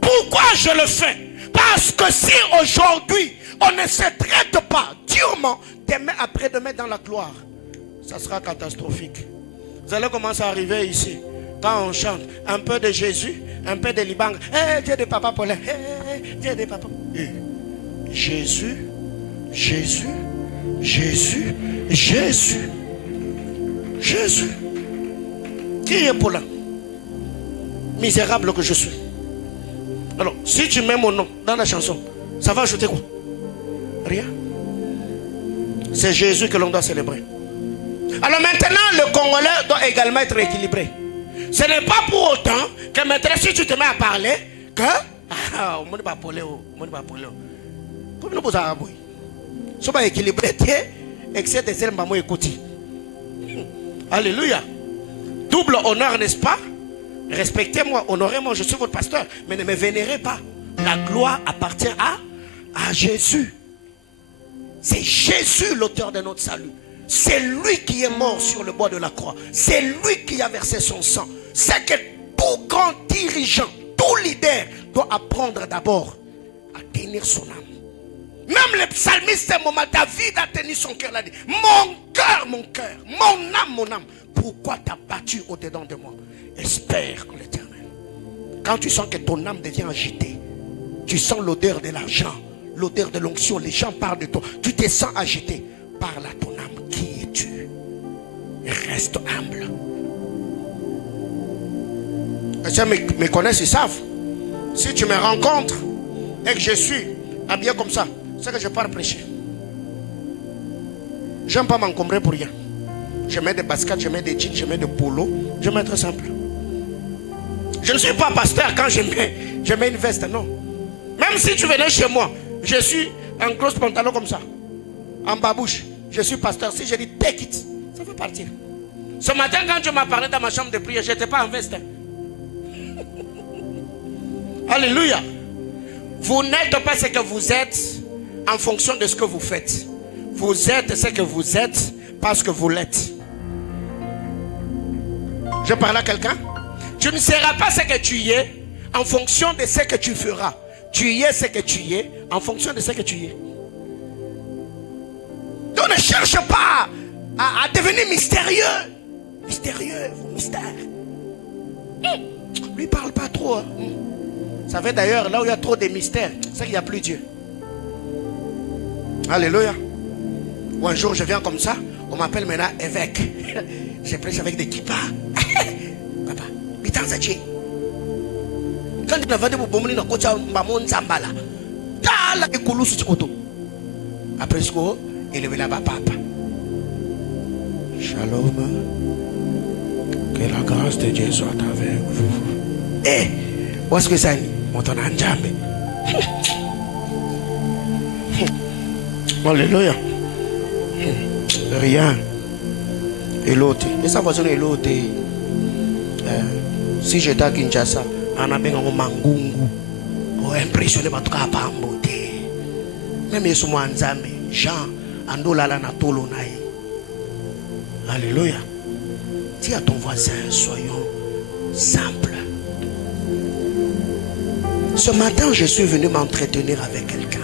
Pourquoi je le fais? Parce que si aujourd'hui, on ne se traite pas durement, demain après-demain dans la gloire, ça sera catastrophique. Vous allez commencer à arriver ici. Quand on chante, un peu de Jésus, un peu de Liban. Hey, Dieu de Papa Paulin. Hey, Dieu de Papa. Hey. Jésus, Jésus, Jésus, Jésus, Jésus. Qui est Paulin? Misérable que je suis. Alors, si tu mets mon nom dans la chanson, ça va ajouter quoi? Rien. C'est Jésus que l'on doit célébrer. Alors maintenant, le Congolais doit également être équilibré. Ce n'est pas pour autant que maintenant, si tu te mets à parler, que... Ah, on ne va pas parler. Comme nous vous avons dit. Si on équilibré, excès de zèle, maman écoute. Alléluia. Double honneur, n'est-ce pas? Respectez-moi, honorez-moi, je suis votre pasteur. Mais ne me vénérez pas. La gloire appartient à Jésus. C'est Jésus l'auteur de notre salut. C'est lui qui est mort sur le bois de la croix. C'est lui qui a versé son sang. C'est que tout grand dirigeant, tout leader doit apprendre d'abord à tenir son âme. Même le psalmiste, un moment, David a tenu son cœur. Il a dit, mon cœur, mon âme, pourquoi t'as battu au-dedans de moi? Espère en l'Éternel. Quand tu sens que ton âme devient agitée, tu sens l'odeur de l'argent, l'odeur de l'onction, les gens parlent de toi, tu te sens agité, parle à ton âme, qui es-tu? Reste humble. Les gens me connaissent, ils savent. Si tu me rencontres et que je suis habillé comme ça, c'est que je pars prêcher. Je n'aime pas m'encombrer pour rien. Je mets des baskets, je mets des jeans, je mets des polos. Je mets très simple. Je ne suis pas pasteur quand je mets une veste, non. Même si tu venais chez moi, je suis en gros pantalon comme ça, en babouche. Je suis pasteur. Si je dis take it, ça fait partir. Ce matin, quand tu m'as parlé dans ma chambre de prière, je n'étais pas en veste. Alléluia. Vous n'êtes pas ce que vous êtes en fonction de ce que vous faites. Vous êtes ce que vous êtes parce que vous l'êtes. Je parle à quelqu'un. Tu ne seras pas ce que tu es en fonction de ce que tu feras. Tu es ce que tu es en fonction de ce que tu es. Donc ne cherche pas à devenir mystérieux. Mystérieux, mystère. Lui parle pas trop. Hein. Vous savez d'ailleurs, là où il y a trop de mystères, c'est qu'il n'y a plus Dieu. Alléluia. Ou un jour je viens comme ça, on m'appelle maintenant évêque. Je prêche avec des kippas. Papa, bitanzachi. Quand tu n'as pas de boumoni dans kocha mamon zambala, tala ekulu suchikoto. Après ce qu'on il est là-bas papa. Shalom. Que la grâce de Dieu soit avec vous. Eh, où est-ce que ça est? Mon ton anjambe. Alléluia. Rien. Et l'autre. Et ça va sonner l'autre. Si j'étais à Kinshasa, on a bien un mangungu. Pour impressionner ma truc à Pamboté. Même si moi en Zambie, Jean, Andola la Natolo naï. Alléluia. Dis à ton voisin, soyons simples. Ce matin, je suis venu m'entretenir avec quelqu'un.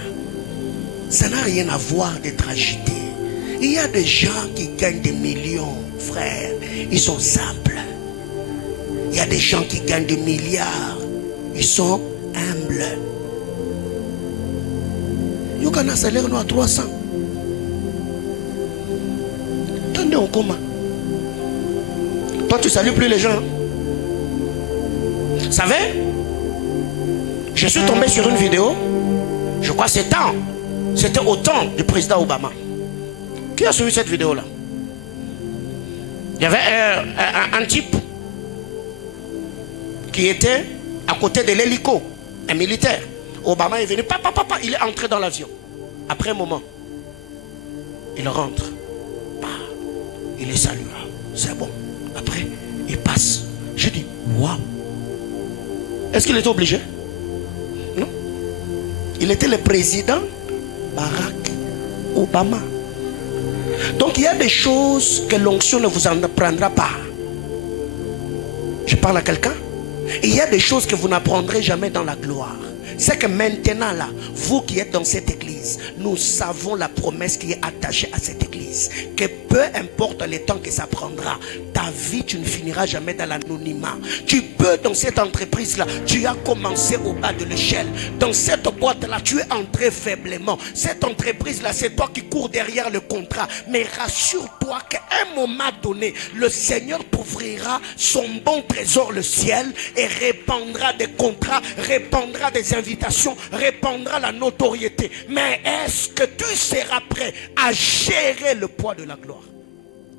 Ça n'a rien à voir d'être agité. Il y a des gens qui gagnent des millions, frère. Ils sont simples. Il y a des gens qui gagnent des milliards. Ils sont humbles. Il y a un salaire à 300. Attendez, on comment? Toi, tu ne salues plus les gens. Vous savez? Je suis tombé sur une vidéo. Je crois que c'était au temps du président Obama. Qui a suivi cette vidéo-là? Il y avait un type qui était à côté de l'hélico, un militaire. Obama est venu, papa, il est entré dans l'avion. Après un moment, il rentre. Il est salué. C'est bon. Après, il passe. Je dis, waouh. Est-ce qu'il était obligé? Non. Il Il était le président Barack Obama. Donc il y a des choses que l'onction ne vous en apprendra pas. Je parle à quelqu'un. Il y a des choses que vous n'apprendrez jamais dans la gloire. C'est que maintenant là, vous qui êtes dans cette église, nous savons la promesse qui est attachée à cette église. Que peu importe le temps que ça prendra, ta vie, tu ne finiras jamais dans l'anonymat. Tu peux dans cette entreprise là, tu as commencé au bas de l'échelle. Dans cette boîte là, tu es entré faiblement. Cette entreprise là, c'est toi qui cours derrière le contrat. Mais rassure-toi qu'à un moment donné, le Seigneur t'ouvrira son bon trésor, le ciel, et répandra des contrats, répandra des invitations, répandra la notoriété. Mais est-ce que tu seras prêt à gérer le poids de la gloire?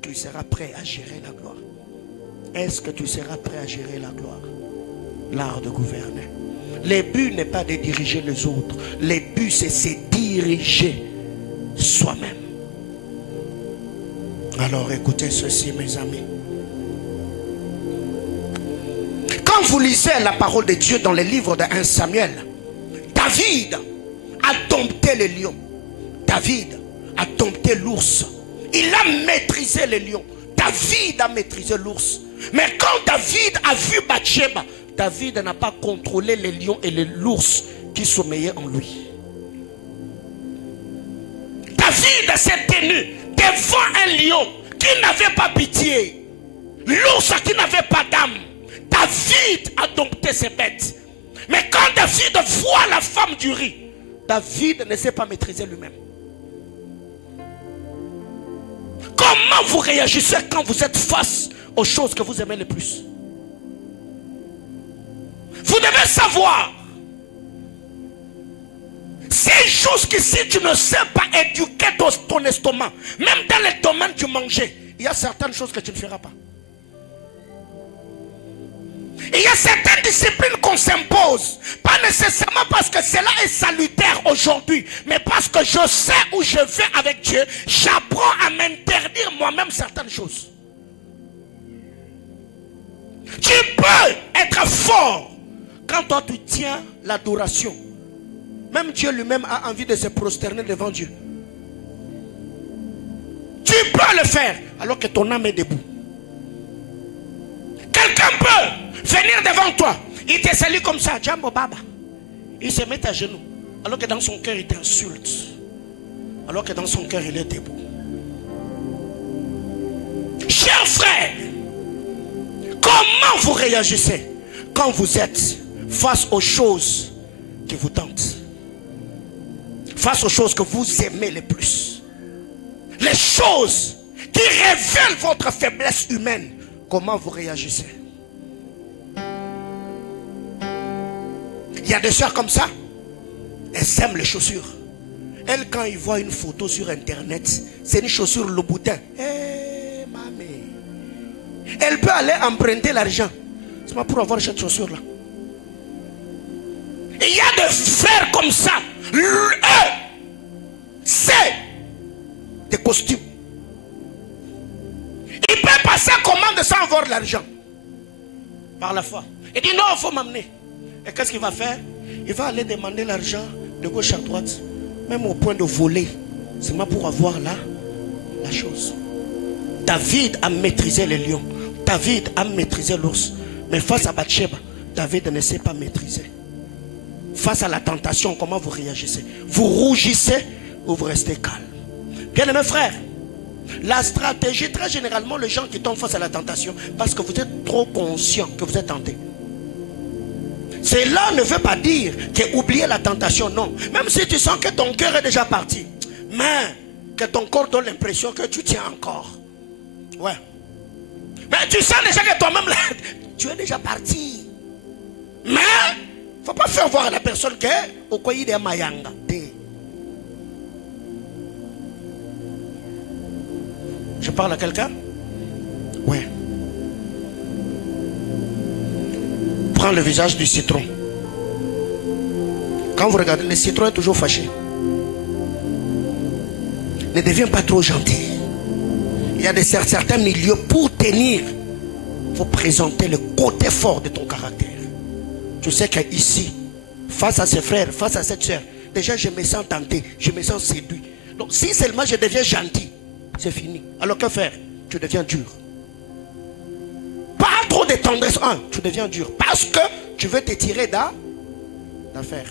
Tu seras prêt à gérer la gloire? Est-ce que tu seras prêt à gérer la gloire? L'art de gouverner. Le but n'est pas de diriger les autres. Le but c'est se diriger soi-même. Alors écoutez ceci, mes amis. Quand vous lisez la parole de Dieu dans le livre de 1 Samuel, David a dompté le lion. David a dompté l'ours. Il a maîtrisé le lion. David a maîtrisé l'ours. Mais quand David a vu Bathsheba, David n'a pas contrôlé les lions et l'ours qui sommeillaient en lui. David s'est tenu devant un lion qui n'avait pas pitié. L'ours qui n'avait pas d'âme. David a dompté ses bêtes. Mais quand David voit la femme du riz, David ne sait pas maîtriser lui-même. Comment vous réagissez quand vous êtes face aux choses que vous aimez le plus? Vous devez savoir, c'est juste que si tu ne sais pas éduquer ton estomac, même dans le domaine du manger, il y a certaines choses que tu ne feras pas. Il y a certaines disciplines qu'on s'impose, pas nécessairement parce que cela est salutaire aujourd'hui, mais parce que je sais où je vais avec Dieu, j'apprends à m'interdire moi-même certaines choses. Tu peux être fort quand toi tu tiens l'adoration. Même Dieu lui-même a envie de se prosterner devant Dieu. Tu peux le faire alors que ton âme est debout. Quelqu'un peut venir devant toi, il te salue comme ça, Jambo Baba. Il se met à genoux, alors que dans son cœur il t'insulte, alors que dans son cœur il est debout. Chers frères, comment vous réagissez quand vous êtes face aux choses qui vous tentent, face aux choses que vous aimez le plus, les choses qui révèlent votre faiblesse humaine? Comment vous réagissez? Il y a des soeurs comme ça, elles aiment les chaussures. Elle, quand ils voient une photo sur internet, c'est une chaussure Louboutin. Eh, mamie. Elle peut aller emprunter l'argent. C'est pas pour avoir cette chaussure-là. Il y a des frères comme ça. Eux, c'est des costumes. Il peut passer commande sans avoir l'argent. Par la foi. Il dit non, il faut m'amener. Et qu'est-ce qu'il va faire? Il va aller demander l'argent de gauche à droite. Même au point de voler. C'est moi pour avoir là la chose. David a maîtrisé les lions. David a maîtrisé l'ours. Mais face à Bathsheba, David ne sait pas maîtriser. Face à la tentation, comment vous réagissez? Vous rougissez ou vous restez calme? Bien-aimés frères, la stratégie, très généralement, les gens qui tombent face à la tentation, parce que vous êtes trop conscient que vous êtes tenté. Cela ne veut pas dire qu'oublier la tentation, non. Même si tu sens que ton cœur est déjà parti, mais que ton corps donne l'impression que tu tiens encore. Ouais. Mais tu sens déjà que toi-même, tu es déjà parti. Mais, il ne faut pas faire voir à la personne que au coin de Mayanga. Je parle à quelqu'un? Ouais. Prends le visage du citron. Quand vous regardez, le citron est toujours fâché. Ne deviens pas trop gentil. Il y a certains milieux pour tenir. Il faut présenter le côté fort de ton caractère. Tu sais qu'ici, face à ses frères, face à cette soeur, déjà je me sens tenté, je me sens séduit. Donc si seulement je deviens gentil, c'est fini. Alors que faire? Tu deviens dur. Pas trop de tendresse, tu deviens dur. Parce que tu veux te tirer d'affaire.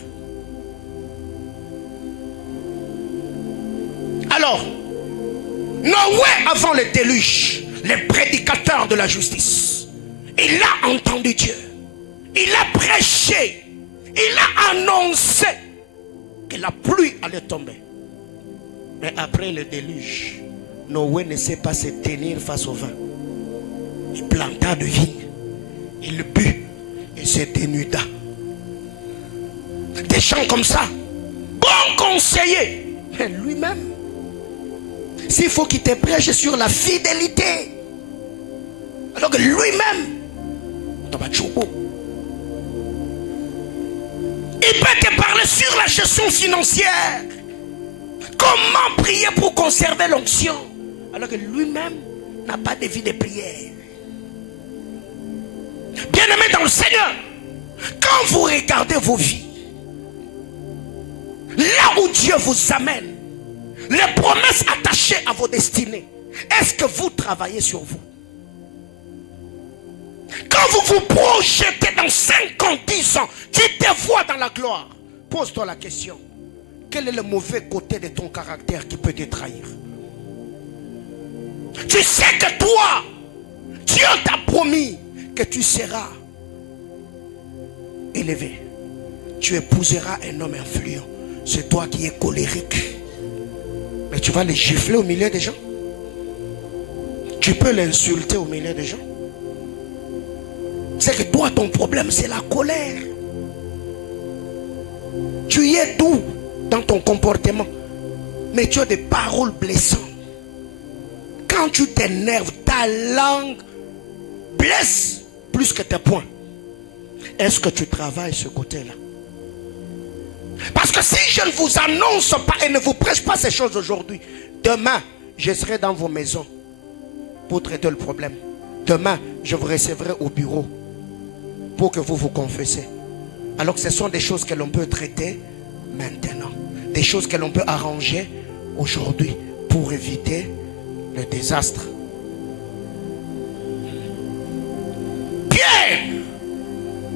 Alors, Noé avant le déluge, le prédicateur de la justice, il a entendu Dieu. Il a prêché. Il a annoncé que la pluie allait tomber. Mais après le déluge, Noé ne sait pas se tenir face au vin. Il planta de vigne. Il but et se dénuda. Des gens comme ça, bon conseiller, mais lui-même, s'il faut qu'il te prêche sur la fidélité, alors que lui-même, il peut te parler sur la gestion financière. Comment prier pour conserver l'onction, alors que lui-même n'a pas de vie de prière. Bien-aimés dans le Seigneur, quand vous regardez vos vies, là où Dieu vous amène, les promesses attachées à vos destinées, est-ce que vous travaillez sur vous? Quand vous vous projetez dans 5 ans, 10 ans, tu te vois dans la gloire, pose-toi la question. Quel est le mauvais côté de ton caractère qui peut te trahir? Tu sais que toi, Dieu t'a promis que tu seras élevé. Tu épouseras un homme influent. C'est toi qui es colérique. Mais tu vas le gifler au milieu des gens. Tu peux l'insulter au milieu des gens. C'est que toi, ton problème, c'est la colère. Tu y es doux dans ton comportement, mais tu as des paroles blessantes. Quand tu t'énerves, ta langue blesse plus que tes poings. Est-ce que tu travailles ce côté-là? Parce que si je ne vous annonce pas et ne vous prêche pas ces choses aujourd'hui, demain, je serai dans vos maisons pour traiter le problème. Demain, je vous recevrai au bureau pour que vous vous confessez. Alors que ce sont des choses que l'on peut traiter maintenant. Des choses que l'on peut arranger aujourd'hui pour éviter le désastre. Pierre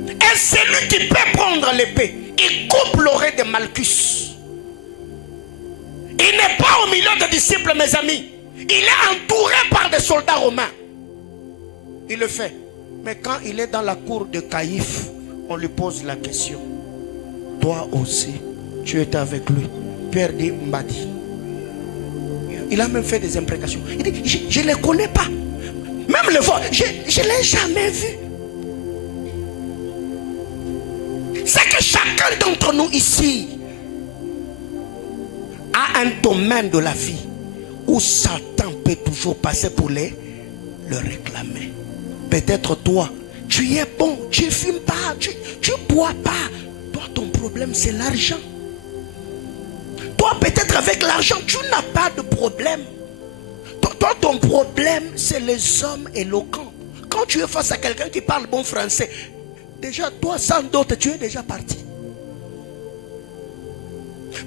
est celui qui peut prendre l'épée. Il coupe l'oreille de Malchus. Il n'est pas au milieu des disciples, mes amis. Il est entouré par des soldats romains. Il le fait. Mais quand il est dans la cour de Caïphe, on lui pose la question. Toi aussi, tu étais avec lui. Pierre dit, Mbadi. Il a même fait des imprécations. Il dit, je ne les connais pas. Même le vol, je ne l'ai jamais vu. C'est que chacun d'entre nous ici a un domaine de la vie où Satan peut toujours passer pour le réclamer. Peut-être toi, tu es bon, tu ne fumes pas, tu ne bois pas. Toi, ton problème, c'est l'argent. Toi, peut-être avec l'argent, tu n'as pas de problème. Toi, ton problème, c'est les hommes éloquents. Quand tu es face à quelqu'un qui parle bon français, déjà, toi, sans doute, tu es déjà parti.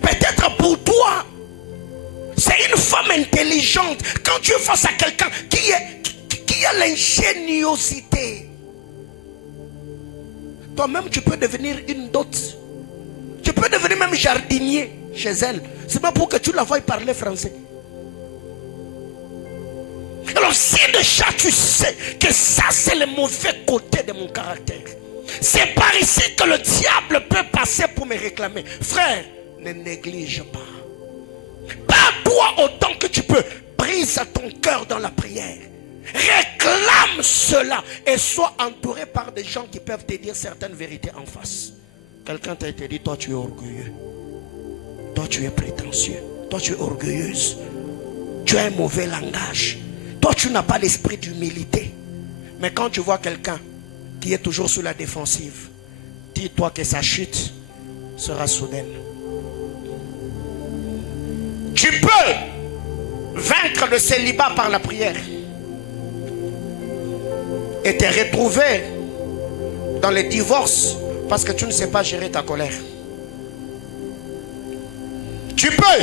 Peut-être pour toi, c'est une femme intelligente. Quand tu es face à quelqu'un qui a l'ingéniosité, toi-même, tu peux devenir une dot. Tu peux devenir même jardinier chez elle. C'est pas pour que tu la voies parler français. Alors, si déjà tu sais que ça, c'est le mauvais côté de mon caractère, c'est par ici que le diable peut passer pour me réclamer. Frère, ne néglige pas. Pas toi autant que tu peux. Brise ton cœur dans la prière. Réclame cela et sois entouré par des gens qui peuvent te dire certaines vérités en face. Quelqu'un t'a dit, toi tu es orgueilleux. Toi tu es prétentieux. Toi tu es orgueilleuse. Tu as un mauvais langage. Toi tu n'as pas l'esprit d'humilité. Mais quand tu vois quelqu'un qui est toujours sur la défensive, dis-toi que sa chute sera soudaine. Tu peux vaincre le célibat par la prière et te retrouver dans les divorces parce que tu ne sais pas gérer ta colère. Tu peux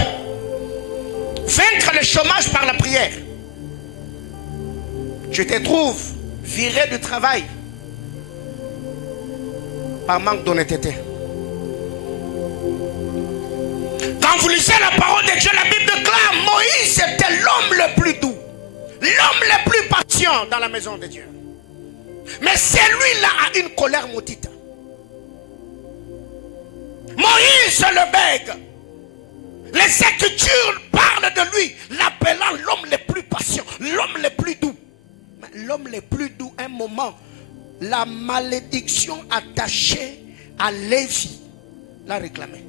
vaincre le chômage par la prière. Tu te trouves viré du travail par manque d'honnêteté. Quand vous lisez la parole de Dieu, la Bible déclare Moïse était l'homme le plus doux, l'homme le plus patient dans la maison de Dieu. Mais celui-là a une colère maudite. Moïse le bègue. Les Écritures parlent de lui, l'appelant l'homme le plus patient, l'homme le plus doux. Mais l'homme le plus doux, un moment, la malédiction attachée à Lévi l'a réclamé.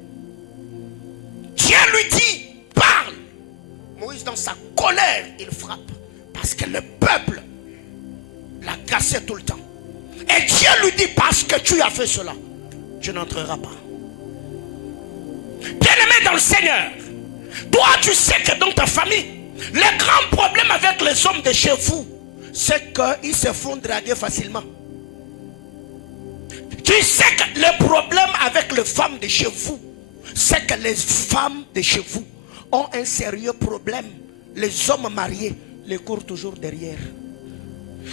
Dieu lui dit, parle. Moïse, dans sa colère, il frappe. Parce que le peuple l'a cassé tout le temps. Et Dieu lui dit, parce que tu as fait cela, tu n'entreras pas. Bien-aimé dans le Seigneur, toi tu sais que dans ta famille, le grand problème avec les hommes de chez vous, c'est qu'ils se font draguer facilement. Tu sais que le problème avec les femmes de chez vous, c'est que les femmes de chez vous ont un sérieux problème. Les hommes mariés les courent toujours derrière.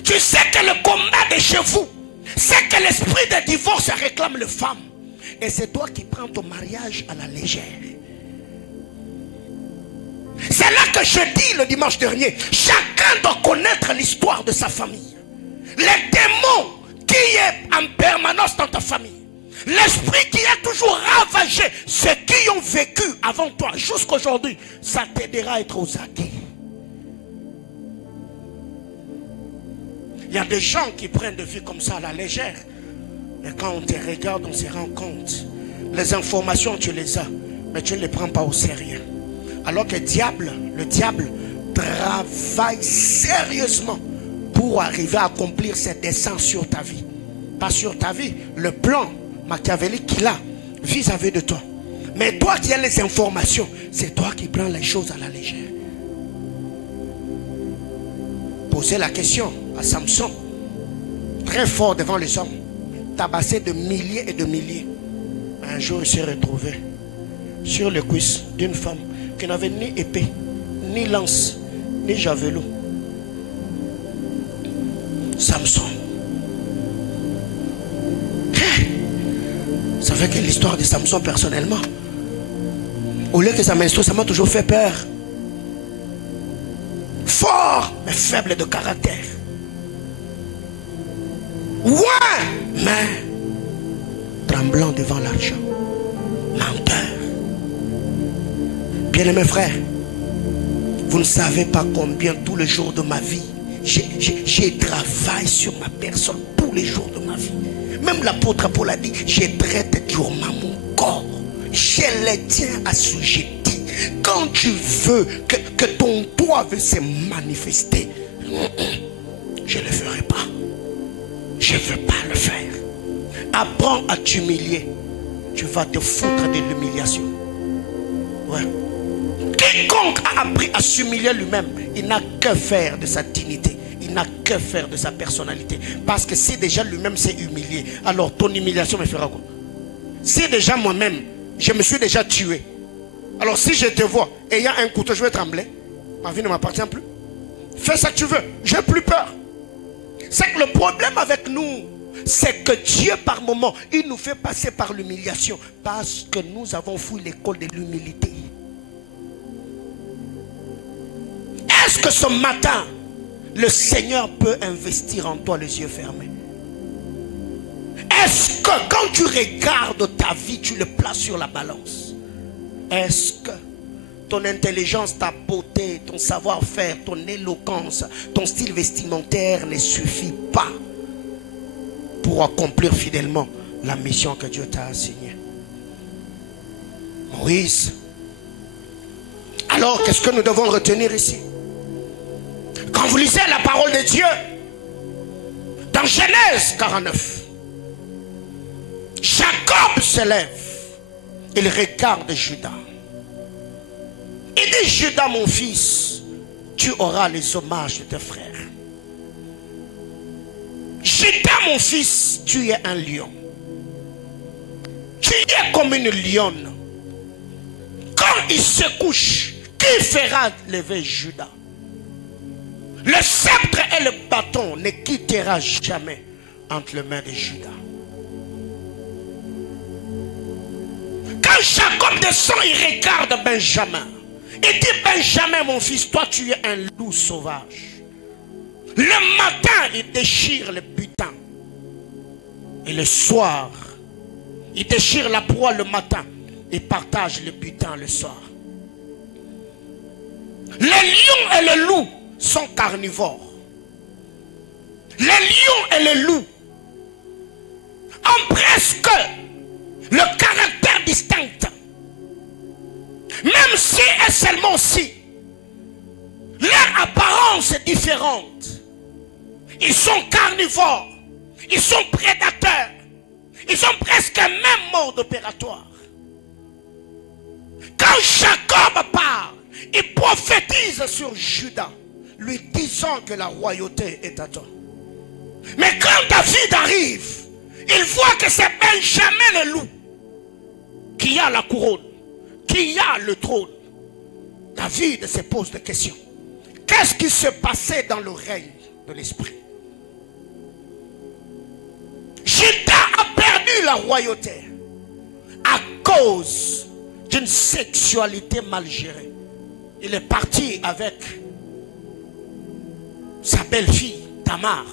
Tu sais que le combat de chez vous, c'est que l'esprit de divorce réclame les femmes. Et c'est toi qui prends ton mariage à la légère. C'est là que je dis le dimanche dernier, chacun doit connaître l'histoire de sa famille. Les démons qui est en permanence dans ta famille. L'esprit qui a toujours ravagé ceux qui ont vécu avant toi jusqu'à aujourd'hui, ça t'aidera à être aux aguets. Il y a des gens qui prennent des vies comme ça à la légère. Et quand on te regarde, on se rend compte. Les informations, tu les as, mais tu ne les prends pas au sérieux. Alors que le diable travaille sérieusement pour arriver à accomplir ses desseins sur ta vie. Pas sur ta vie, le plan machiavélique qu'il a vis-à-vis de toi. Mais toi qui as les informations, c'est toi qui prends les choses à la légère. Posez la question à Samson, très fort devant les hommes, tabassé de milliers et de milliers. Un jour, il s'est retrouvé sur les cuisses d'une femme qui n'avait ni épée, ni lance, ni javelot. Samson. Vous savez que l'histoire de Samson personnellement, au lieu que ça m'instruise, ça m'a toujours fait peur. Fort, mais faible de caractère. Ouais, mais tremblant devant l'argent. Menteur. Bien-aimés frères, vous ne savez pas combien tous les jours de ma vie, j'ai travaillé sur ma personne tous les jours de ma vie. Même l'apôtre Paul a dit, je traite durement mon corps. Je les tiens assujettis. Quand tu veux que ton toit veut se manifester, je ne le ferai pas. Je ne veux pas le faire. Apprends à t'humilier. Tu vas te foutre de l'humiliation. Ouais. Quiconque a appris à s'humilier lui-même, il n'a que faire de sa dignité. Il n'a que faire de sa personnalité. Parce que si déjà lui-même s'est humilié, alors ton humiliation me fera quoi? Si déjà moi-même, je me suis déjà tué, alors si je te vois ayant un couteau, je vais trembler. Ma vie ne m'appartient plus. Fais ce que tu veux. J'ai plus peur. C'est que le problème avec nous, c'est que Dieu par moment, il nous fait passer par l'humiliation. Parce que nous avons fui l'école de l'humilité. Est-ce que ce matin, le Seigneur peut investir en toi les yeux fermés? Est-ce que quand tu regardes ta vie, tu le places sur la balance? Est-ce que ton intelligence, ta beauté, ton savoir-faire, ton éloquence, ton style vestimentaire ne suffit pas pour accomplir fidèlement la mission que Dieu t'a assignée? Moïse. Alors, qu'est-ce que nous devons retenir ici? Quand vous lisez la parole de Dieu, dans Genèse 49, Jacob se lève, il regarde Judas. Il dit, Judas mon fils, tu auras les hommages de tes frères. Judas mon fils, tu es un lion. Tu es comme une lionne. Quand il se couche, qui fera lever Juda? Le sceptre et le bâton ne quittera jamais entre les mains de Juda. Quand Jacob descend, il regarde Benjamin. Il dit, Benjamin, mon fils, toi tu es un loup sauvage. Le matin, il déchire le butin. Et le soir, il déchire la proie le matin. Et partage le butin le soir. Les lions et le loup sont carnivores. Les lions et les loups ont presque le caractère distinct. Même si et seulement si leur apparence est différente. Ils sont carnivores. Ils sont prédateurs. Ils ont presque un même mode opératoire. Quand Jacob parle, il prophétise sur Juda, lui disant que la royauté est à toi. Mais quand David arrive, il voit que c'est Benjamin le loup qui a la couronne, qui a le trône. David se pose des questions. Qu'est-ce qui se passait dans le règne de l'esprit? Juda a perdu la royauté à cause d'une sexualité mal gérée. Il est parti avec sa belle-fille, Tamar.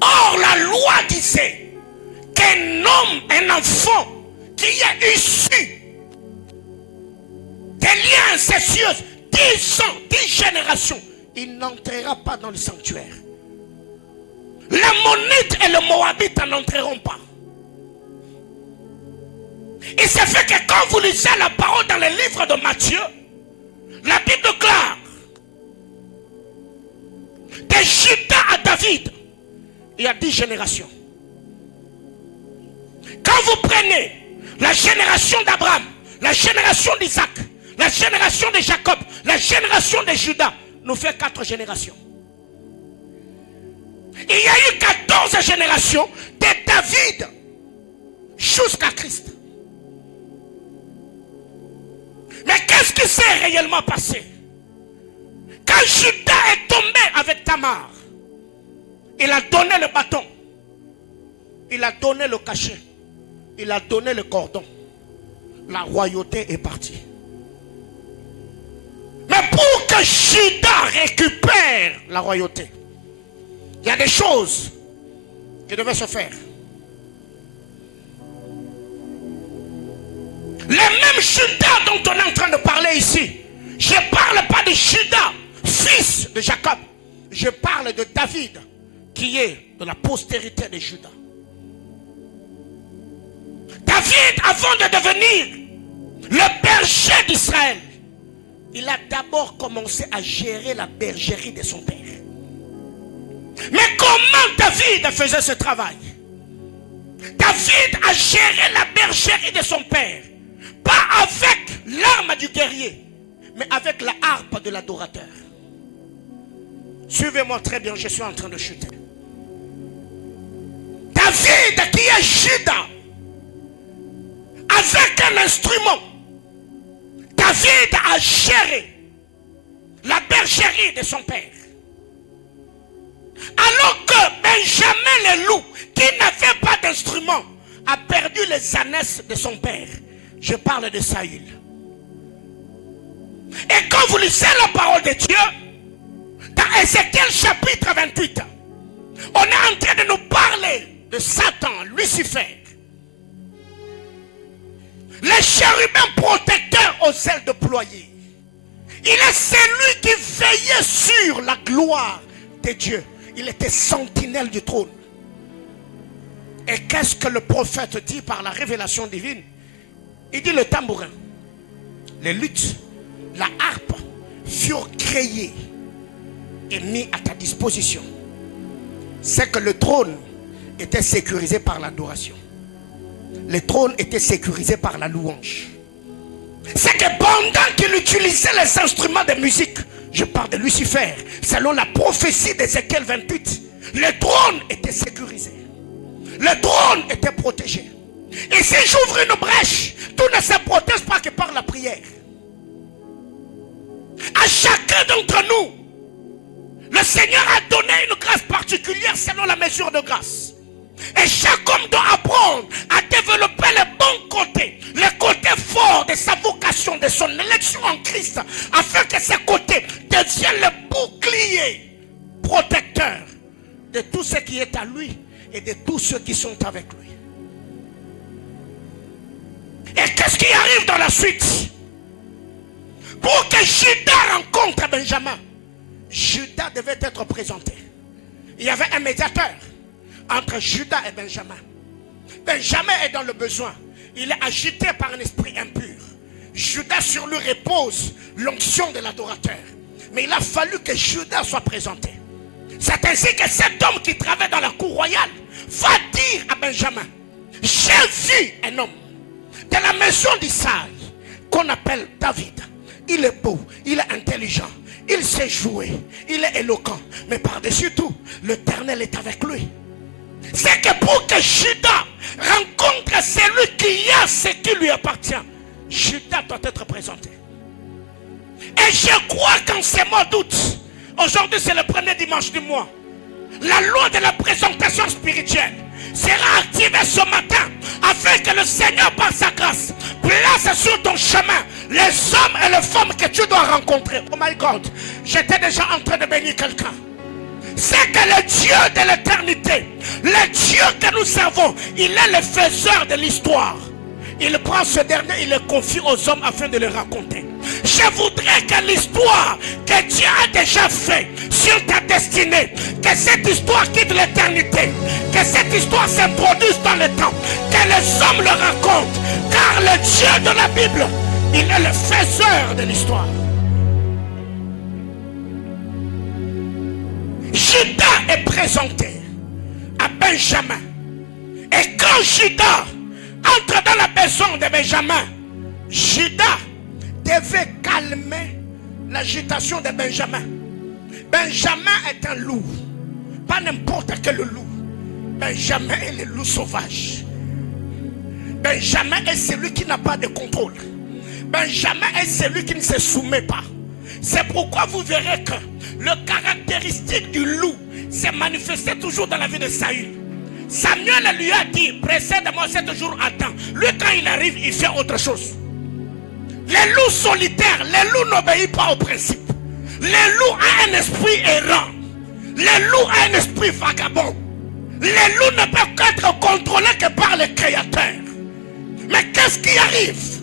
Or, la loi disait qu'un homme, un enfant qui est issu des liens incestueux, 10 ans, 10 générations, il n'entrera pas dans le sanctuaire. Les Ammonites et les Moabites n'entreront pas. Il se fait que quand vous lisez la parole dans le livre de Matthieu, la Bible déclare de Juda à David, il y a 10 générations. Quand vous prenez la génération d'Abraham, la génération d'Isaac, la génération de Jacob, la génération de Juda, nous fait 4 générations. Il y a eu 14 générations de David jusqu'à Christ. Mais qu'est-ce qui s'est réellement passé? Quand Juda est tombé avec Tamar, il a donné le bâton, il a donné le cachet, il a donné le cordon. La royauté est partie. Mais pour que Juda récupère la royauté, il y a des choses qui devaient se faire. Les mêmes Juda dont on est en train de parler ici, je ne parle pas de Juda, fils de Jacob. Je parle de David, qui est de la postérité de Juda. David, avant de devenir le berger d'Israël, il a d'abord commencé à gérer la bergerie de son père. Mais comment David faisait ce travail? David a géré la bergerie de son père. Pas avec l'arme du guerrier, mais avec la harpe de l'adorateur. Suivez-moi très bien, je suis en train de chuter. David, qui est Juda, avec un instrument, David a géré la bergerie de son père. Alors que Benjamin le loup, qui n'avait pas d'instrument, a perdu les ânesses de son père. Je parle de Saül. Et quand vous lisez la parole de Dieu, dans Ézéchiel chapitre 28, on est en train de nous parler de Satan, Lucifer. Les chérubins protecteurs aux ailes déployées. Il est celui qui veillait sur la gloire de Dieu. Il était sentinelle du trône. Et qu'est-ce que le prophète dit par la révélation divine? Il dit le tambourin, les luttes, la harpe furent créés et mis à ta disposition. C'est que le trône était sécurisé par l'adoration. Le trône était sécurisé par la louange. C'est que pendant qu'il utilisait les instruments de musique, je parle de Lucifer, selon la prophétie d'Ézéchiel 28, le trône était sécurisé. Le trône était protégé. Et si j'ouvre une brèche, tout ne se protège pas que par la prière. À chacun d'entre nous, le Seigneur a donné une grâce particulière selon la mesure de grâce. Et chaque homme doit apprendre à développer les bons côtés, les côtés forts de sa vocation, de son élection en Christ, afin que ces côtés deviennent le bouclier protecteur de tout ce qui est à lui et de tous ceux qui sont avec lui. Et qu'est-ce qui arrive dans la suite? Pour que Judas rencontre Benjamin, Judas devait être présenté. Il y avait un médiateur entre Judas et Benjamin. Benjamin est dans le besoin. Il est agité par un esprit impur. Judas sur lui repose l'onction de l'adorateur. Mais il a fallu que Judas soit présenté. C'est ainsi que cet homme qui travaille dans la cour royale va dire à Benjamin: j'ai vu un homme de la maison d'Isaïe qu'on appelle David. Il est beau, il est intelligent, il sait jouer, il est éloquent. Mais par-dessus tout, l'Éternel est avec lui. C'est que pour que Judas rencontre celui qui a ce qui lui appartient, Judas doit être présenté. Et je crois qu'en ces mois d'août, aujourd'hui c'est le premier dimanche du mois, la loi de la présentation spirituelle sera activée ce matin afin que le Seigneur par sa grâce place sur ton chemin les hommes et les femmes que tu dois rencontrer. Oh my God, j'étais déjà en train de bénir quelqu'un. C'est que le Dieu de l'éternité, le Dieu que nous servons, il est le faiseur de l'histoire. Il prend ce dernier, il le confie aux hommes afin de le raconter. Je voudrais que l'histoire que Dieu a déjà faite sur ta destinée, que cette histoire quitte l'éternité, que cette histoire s'introduise dans le temps, que les hommes le racontent. Car le Dieu de la Bible, il est le faiseur de l'histoire. Judas est présenté à Benjamin. Et quand Judas entre dans la maison de Benjamin, Judas devait calmer l'agitation de Benjamin. Benjamin est un loup, pas n'importe quel loup. Benjamin est le loup sauvage. Benjamin est celui qui n'a pas de contrôle. Benjamin est celui qui ne se soumet pas. C'est pourquoi vous verrez que le caractéristique du loup s'est manifesté toujours dans la vie de Saül. Samuel lui a dit: précède-moi 7 jours à temps. Lui, quand il arrive, il fait autre chose. Les loups solitaires, les loups n'obéissent pas au principe. Les loups ont un esprit errant. Les loups ont un esprit vagabond. Les loups ne peuvent qu'être contrôlés que par le Créateur. Mais qu'est-ce qui arrive?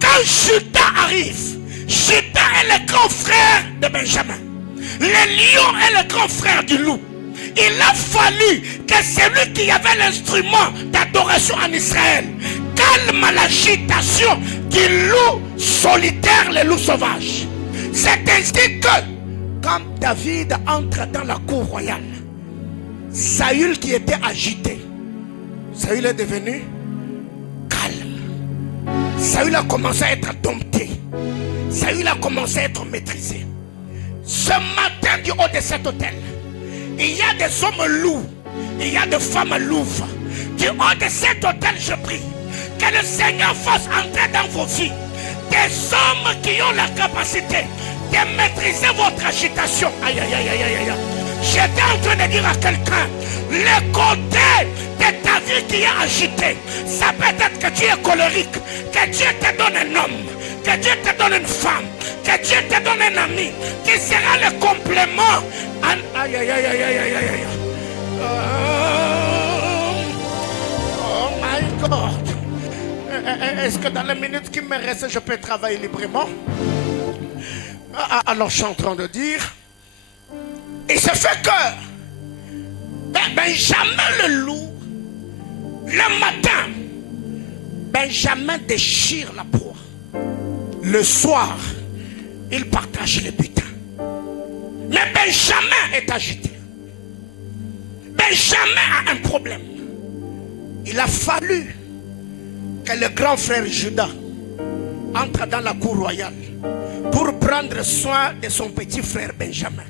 Quand Judas arrive, Judas est le grand frère de Benjamin. Le lion est le grand frère du loup. Il a fallu que celui qui avait l'instrument d'adoration en Israël calme l'agitation du loup solitaire, le loup sauvage. C'est ainsi que, quand David entre dans la cour royale, Saül qui était agité, Saül est devenu calme. Saül a commencé à être dompté. Saül a commencé à être maîtrisé. Ce matin, du haut de cet hôtel, il y a des hommes loups, il y a des femmes louves. Du haut de cet hôtel, je prie que le Seigneur fasse entrer dans vos vies des hommes qui ont la capacité de maîtriser votre agitation. Aïe, aïe, aïe, aïe, aïe. J'étais en train de dire à quelqu'un, le côté de ta vie qui est agité, ça peut être que tu es colérique, que Dieu te donne un homme, que Dieu te donne une femme, que Dieu te donne un ami, qui sera le complément. Aïe, aïe, aïe, aïe, aïe, aïe, aïe. Oh my God. Est-ce que dans les minutes qui me restent, je peux travailler librement? Alors je suis en train de dire, il se fait que Benjamin le loup, le matin, Benjamin déchire la proie. Le soir, il partage le butin. Mais Benjamin est agité. Benjamin a un problème. Il a fallu que le grand frère Judas entre dans la cour royale pour prendre soin de son petit frère Benjamin.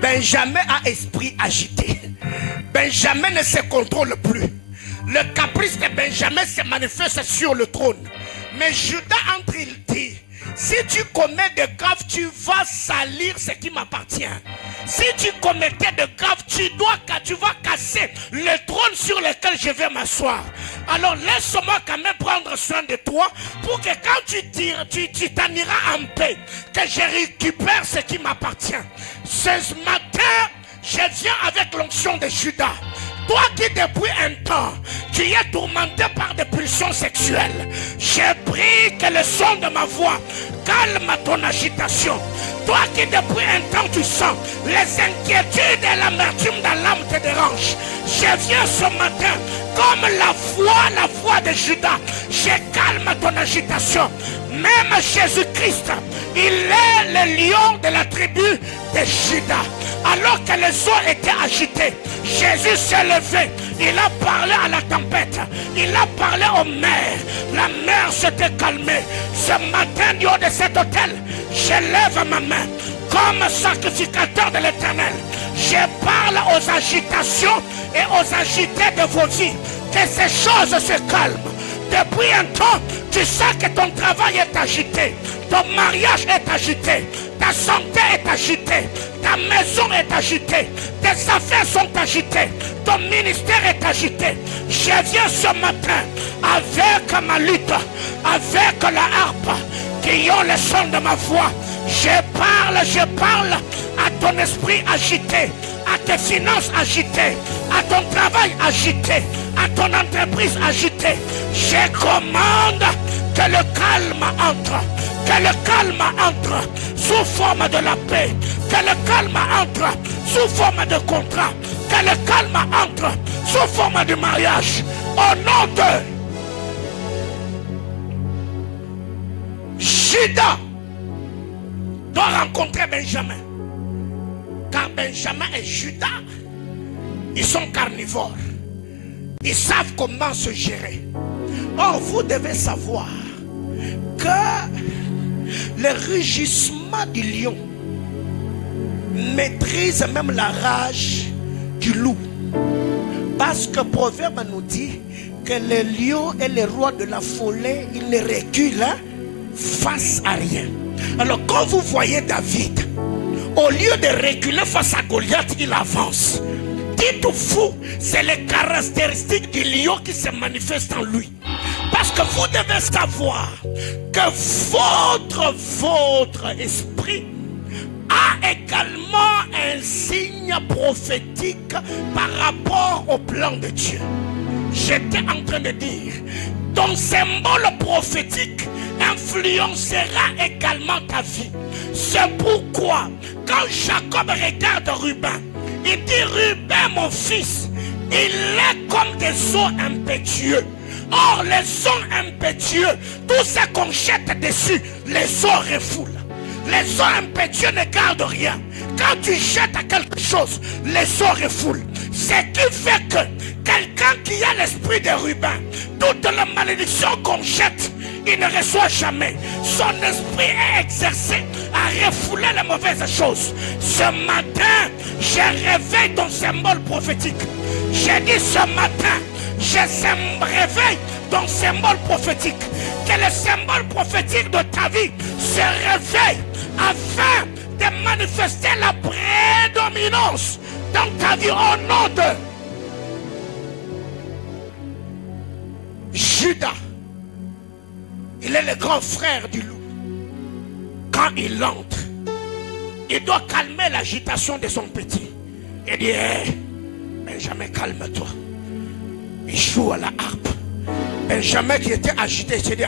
Benjamin a esprit agité. Benjamin ne se contrôle plus. le caprice de Benjamin se manifeste sur le trône. Mais Judas entre, il dit, si tu commets de graves, tu vas salir ce qui m'appartient. Si tu commettais de graves, tu vas casser le trône sur lequel je vais m'asseoir. Alors laisse-moi quand même prendre soin de toi pour que quand tu t'en iras en paix, que je récupère ce qui m'appartient. Ce matin, je viens avec l'onction de Judas. Toi qui depuis un temps, tu es tourmenté par des pulsions sexuelles, j'ai pris que le son de ma voix calme ton agitation. Toi qui depuis un temps tu sens les inquiétudes et l'amertume dans l'âme te dérangent, je viens ce matin comme la voix de Judas, je calme ton agitation. Même Jésus-Christ, il est le lion de la tribu de Judas. Alors que les eaux étaient agitées, Jésus s'est levé, il a parlé à la tempête, il a parlé aux mers, la mer s'était calmée. Ce matin, du haut de cet autel, je lève ma main comme sacrificateur de l'Éternel. Je parle aux agitations et aux agités de vos vies, que ces choses se calment. Depuis un temps, tu sais que ton travail est agité, ton mariage est agité, ta santé est agitée, ta maison est agitée, tes affaires sont agitées, ton ministère est agité. Je viens ce matin avec ma lutte, avec la harpe, qui ont le son de ma voix. Je parle à ton esprit agité, à tes finances agitées, à ton travail agité, à ton entreprise agitée. Je commande que le calme entre, que le calme entre sous forme de la paix, que le calme entre sous forme de contrat, que le calme entre sous forme de mariage. Au nom de Judas doit rencontrer Benjamin. Car Benjamin et Judas, ils sont carnivores. Ils savent comment se gérer. Or, vous devez savoir que le rugissement du lion maîtrise même la rage du loup. Parce que Proverbe nous dit que le lion est le roi de la folie, il ne recule face à rien. Alors quand vous voyez David, au lieu de reculer face à Goliath, il avance. Dites-vous, c'est les caractéristiques du lion qui se manifestent en lui. Parce que vous devez savoir que votre esprit a également un signe prophétique par rapport au plan de Dieu. J'étais en train de dire, ton symbole prophétique influencera également ta vie. C'est pourquoi quand Jacob regarde Ruben, il dit, Ruben mon fils, il est comme des eaux impétueux. Or les eaux impétueux, tout ce qu'on jette dessus, les eaux refoulent. Les eaux impétueux ne gardent rien. Quand tu jettes à quelque chose, les eaux refoulent. Ce qui fait que quelqu'un qui a l'esprit de Ruben, toute la malédiction qu'on jette, il ne reçoit jamais. Son esprit est exercé à refouler les mauvaises choses. Ce matin, je réveille ton symbole prophétique. J'ai dit ce matin, je réveille ton symbole prophétique. Que le symbole prophétique de ta vie se réveille afin de manifester la prédominance dans ta vie au nom de Judas. Il est le grand frère du loup. Quand il entre, il doit calmer l'agitation de son petit. Il dit, hey, Benjamin, calme-toi. Il joue à la harpe. Benjamin qui était agité, il dit,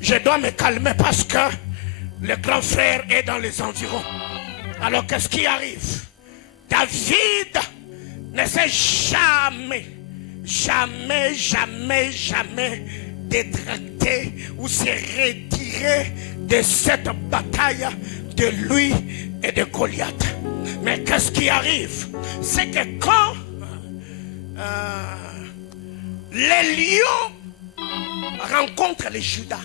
je dois me calmer parce que le grand frère est dans les environs. Alors qu'est-ce qui arrive? David ne s'est jamais détracté ou se retiré de cette bataille de lui et de Goliath. Mais qu'est-ce qui arrive? C'est que quand les lions rencontrent les Judas,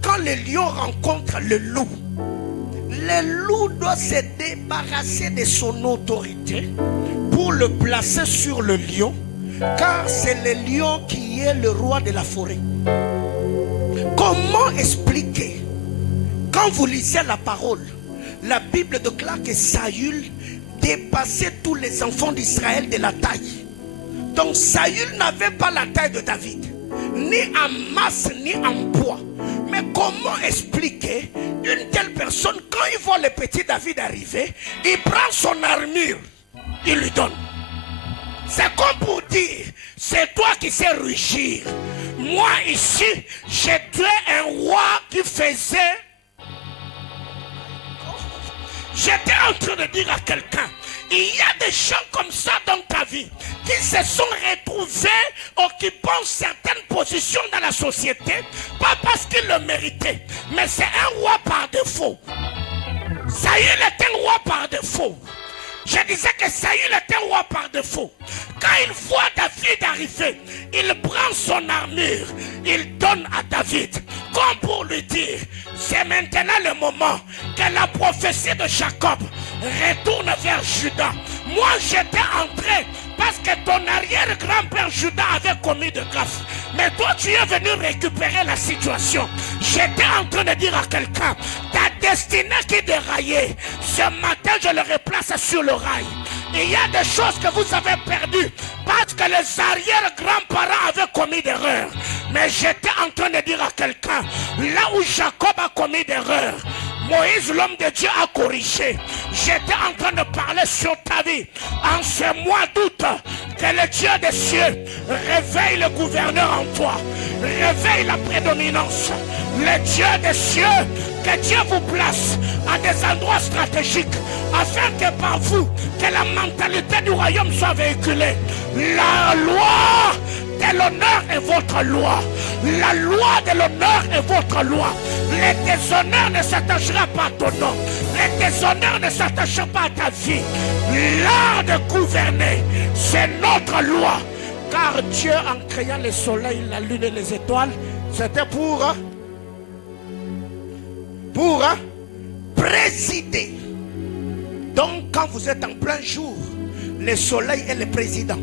quand les lions rencontrent le loup doit se débarrasser de son autorité pour le placer sur le lion car c'est le lion qui est le roi de la forêt. Comment expliquer? Quand vous lisez la parole, la Bible déclare que Saül dépassait tous les enfants d'Israël de la taille. Donc Saül n'avait pas la taille de David, ni en masse, ni en poids. Mais comment expliquer une telle personne, quand il voit le petit David arriver, il prend son armure, il lui donne. C'est comme pour dire, c'est toi qui sais rugir. Moi ici, j'étais un roi qui faisait... J'étais en train de dire à quelqu'un, il y a des gens comme ça dans ta vie qui se sont retrouvés occupant certaines positions dans la société, pas parce qu'ils le méritaient, mais c'est un roi par défaut. Saül est un roi par défaut. Je disais que Saül est un roi par défaut. Quand il voit David arriver, il prend son armure, il donne à David, comme pour lui dire, c'est maintenant le moment que la prophétie de Jacob retourne vers Juda. Moi j'étais entré parce que ton arrière-grand-père Juda avait commis de gaffe. Mais toi tu es venu récupérer la situation. J'étais en train de dire à quelqu'un, ta destinée qui déraillait, ce matin je le replace sur le rail. Il y a des choses que vous avez perdues parce que les arrière-grands-parents avaient commis d'erreurs. Mais j'étais en train de dire à quelqu'un, là où Jacob a commis d'erreurs, Moïse, l'homme de Dieu, a corrigé. J'étais en train de parler sur ta vie. En ce mois d'août, que le Dieu des cieux réveille le gouverneur en toi. Réveille la prédominance. Le Dieu des cieux, que Dieu vous place à des endroits stratégiques afin que par vous, que la mentalité du royaume soit véhiculée. La loi de l'honneur est votre loi. La loi de l'honneur est votre loi. Le déshonneur ne s'attachera pas à ton nom. Le déshonneur ne s'attachera pas à ta vie. L'art de gouverner, c'est notre loi. Car Dieu, en créant le soleil, la lune et les étoiles, c'était pour présider. Donc quand vous êtes en plein jour, le soleil est le président.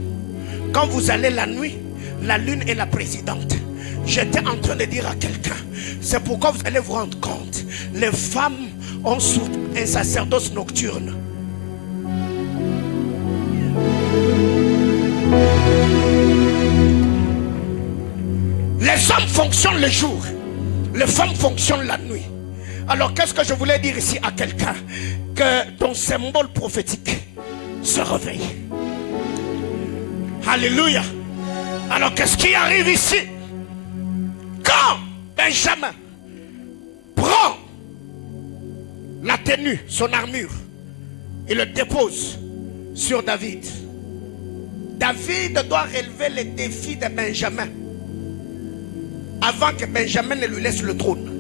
Quand vous allez la nuit, la lune est la présidente. J'étais en train de dire à quelqu'un, c'est pourquoi vous allez vous rendre compte, les femmes ont surtout un sacerdoce nocturne. Les hommes fonctionnent le jour, les femmes fonctionnent la nuit. Alors qu'est-ce que je voulais dire ici à quelqu'un? Que ton symbole prophétique se réveille. Alléluia. Alors qu'est-ce qui arrive ici? Quand Benjamin prend la tenue, son armure, et le dépose sur David, David doit relever le défi de Benjamin avant que Benjamin ne lui laisse le trône.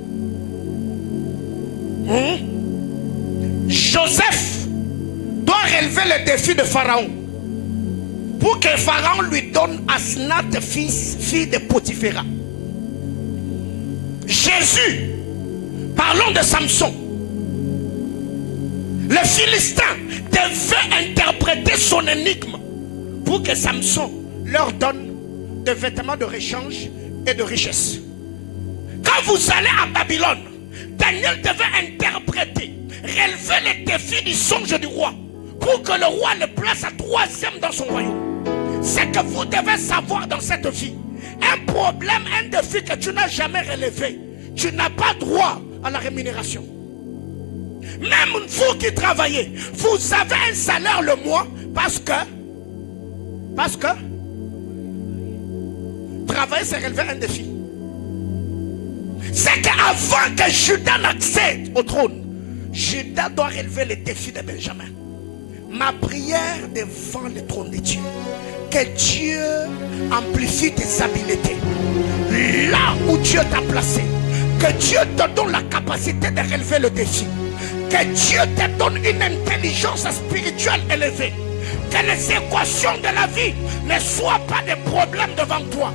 Joseph doit relever le défi de Pharaon pour que Pharaon lui donne Asnath, fille de Potiphéra. Jésus, parlons de Samson. Le Philistin devait interpréter son énigme pour que Samson leur donne des vêtements de rechange et de richesse. Quand vous allez à Babylone, Daniel devait interpréter, relever les défis du songe du roi pour que le roi le place à troisième dans son royaume. C'est que vous devez savoir dans cette vie, un problème, un défi que tu n'as jamais relevé, tu n'as pas droit à la rémunération. Même vous qui travaillez, vous avez un salaire le mois parce que travailler c'est relever un défi. C'est qu'avant que Judas n'accède au trône, Judas doit relever le défi de Benjamin. Ma prière devant le trône de Dieu, que Dieu amplifie tes habiletés là où Dieu t'a placé, que Dieu te donne la capacité de relever le défi, que Dieu te donne une intelligence spirituelle élevée, que les équations de la vie ne soient pas des problèmes devant toi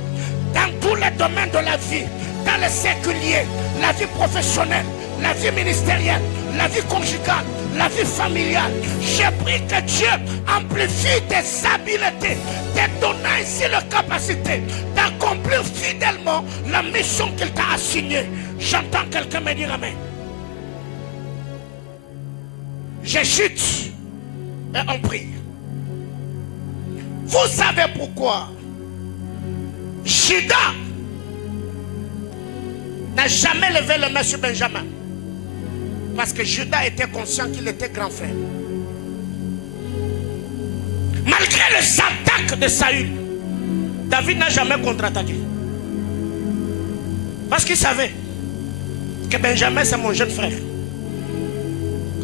dans tous les domaines de la vie, dans le séculier, la vie professionnelle, la vie ministérielle, la vie conjugale, la vie familiale. J'ai pris que Dieu amplifie tes habiletés, te donnant ainsi la capacité d'accomplir fidèlement la mission qu'il t'a assignée. J'entends quelqu'un me dire amen. Je chute et on prie. Vous savez pourquoi Judas n'a jamais levé le main sur Benjamin? Parce que Judas était conscient qu'il était grand frère. Malgré les attaques de Saül, David n'a jamais contre-attaqué. Parce qu'il savait que Benjamin c'est mon jeune frère.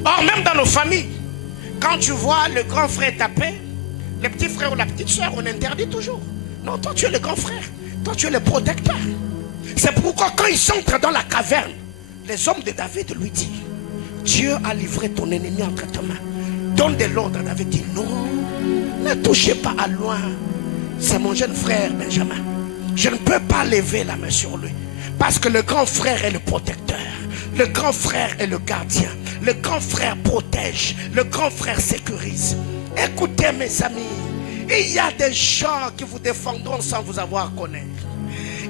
Or même dans nos familles, quand tu vois le grand frère taper, le petit frère ou la petite soeur, on interdit toujours. Non, toi tu es le grand frère, toi tu es le protecteur. C'est pourquoi quand ils sont dans la caverne, les hommes de David lui disent, Dieu a livré ton ennemi entre tes mains. Donne de l'ordre. David dit non, ne touchez pas à loin. C'est mon jeune frère Benjamin. Je ne peux pas lever la main sur lui. Parce que le grand frère est le protecteur. Le grand frère est le gardien. Le grand frère protège. Le grand frère sécurise. Écoutez mes amis, il y a des gens qui vous défendront sans vous avoir connaître.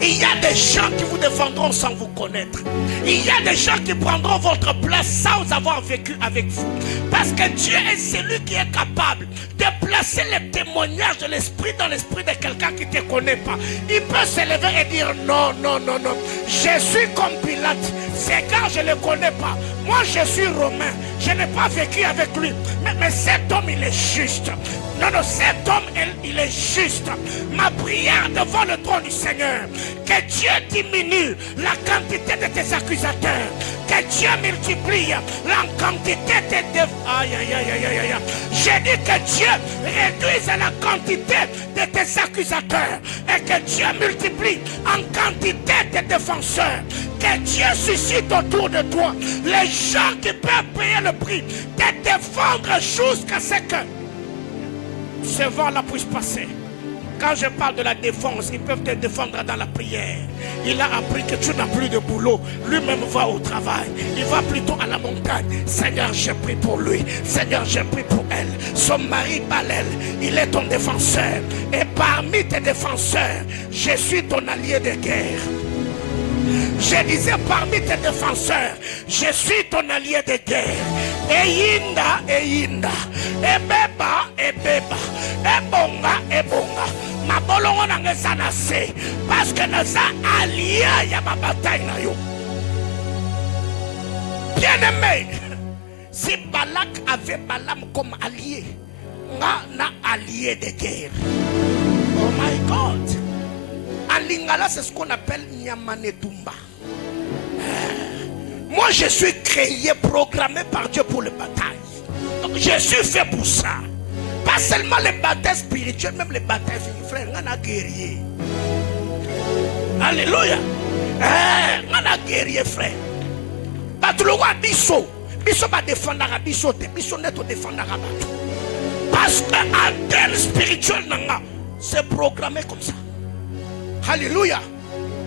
Il y a des gens qui vous défendront sans vous connaître. Il y a des gens qui prendront votre place sans avoir vécu avec vous. Parce que Dieu est celui qui est capable de placer les témoignages de l'esprit dans l'esprit de quelqu'un qui ne te connaît pas. Il peut se lever et dire non, non, non, non. Je suis comme Pilate. C'est quand je ne le connais pas. Moi je suis romain. Je n'ai pas vécu avec lui. Mais cet homme il est juste. Non, non, cet homme, il est juste. Ma prière devant le trône du Seigneur, que Dieu diminue la quantité de tes accusateurs. Que Dieu multiplie la quantité de tes... Aïe, aïe, aïe, aïe, aïe. J'ai dit que Dieu réduise la quantité de tes accusateurs. Et que Dieu multiplie en quantité de défenseurs. Que Dieu suscite autour de toi les gens qui peuvent payer le prix de défendre jusqu'à ce que ce vent-là puisse passer. Quand je parle de la défense, ils peuvent te défendre dans la prière. Il a appris que tu n'as plus de boulot. Lui-même va au travail. Il va plutôt à la montagne. Seigneur, je prie pour lui. Seigneur, je prie pour elle. Son mari Balel, il est ton défenseur. Et parmi tes défenseurs, je suis ton allié de guerre. Je disais parmi tes défenseurs, je suis ton allié de guerre. Eyinda, eyinda, ebeba, ebeba, ebonga, ebonga. Ma bolongo nangeza na se, parce que nous sommes alliés à ma bataille na yo. Bien aimé, si Balak avait Balaam comme allié, nga na allié de guerre. Oh my God. En lingala, c'est ce qu'on appelle Nyamanetumba. Moi, je suis créé, programmé par Dieu pour les batailles. Donc, je suis fait pour ça. Pas seulement les batailles spirituelles, même les batailles physiques. Frère, on a guerrier. Alléluia. On a guerrier, frère. Biso va défendre la biso, biso net défendre la bateau. Parce que l'antenne spirituelle, c'est programmé comme ça. Alléluia.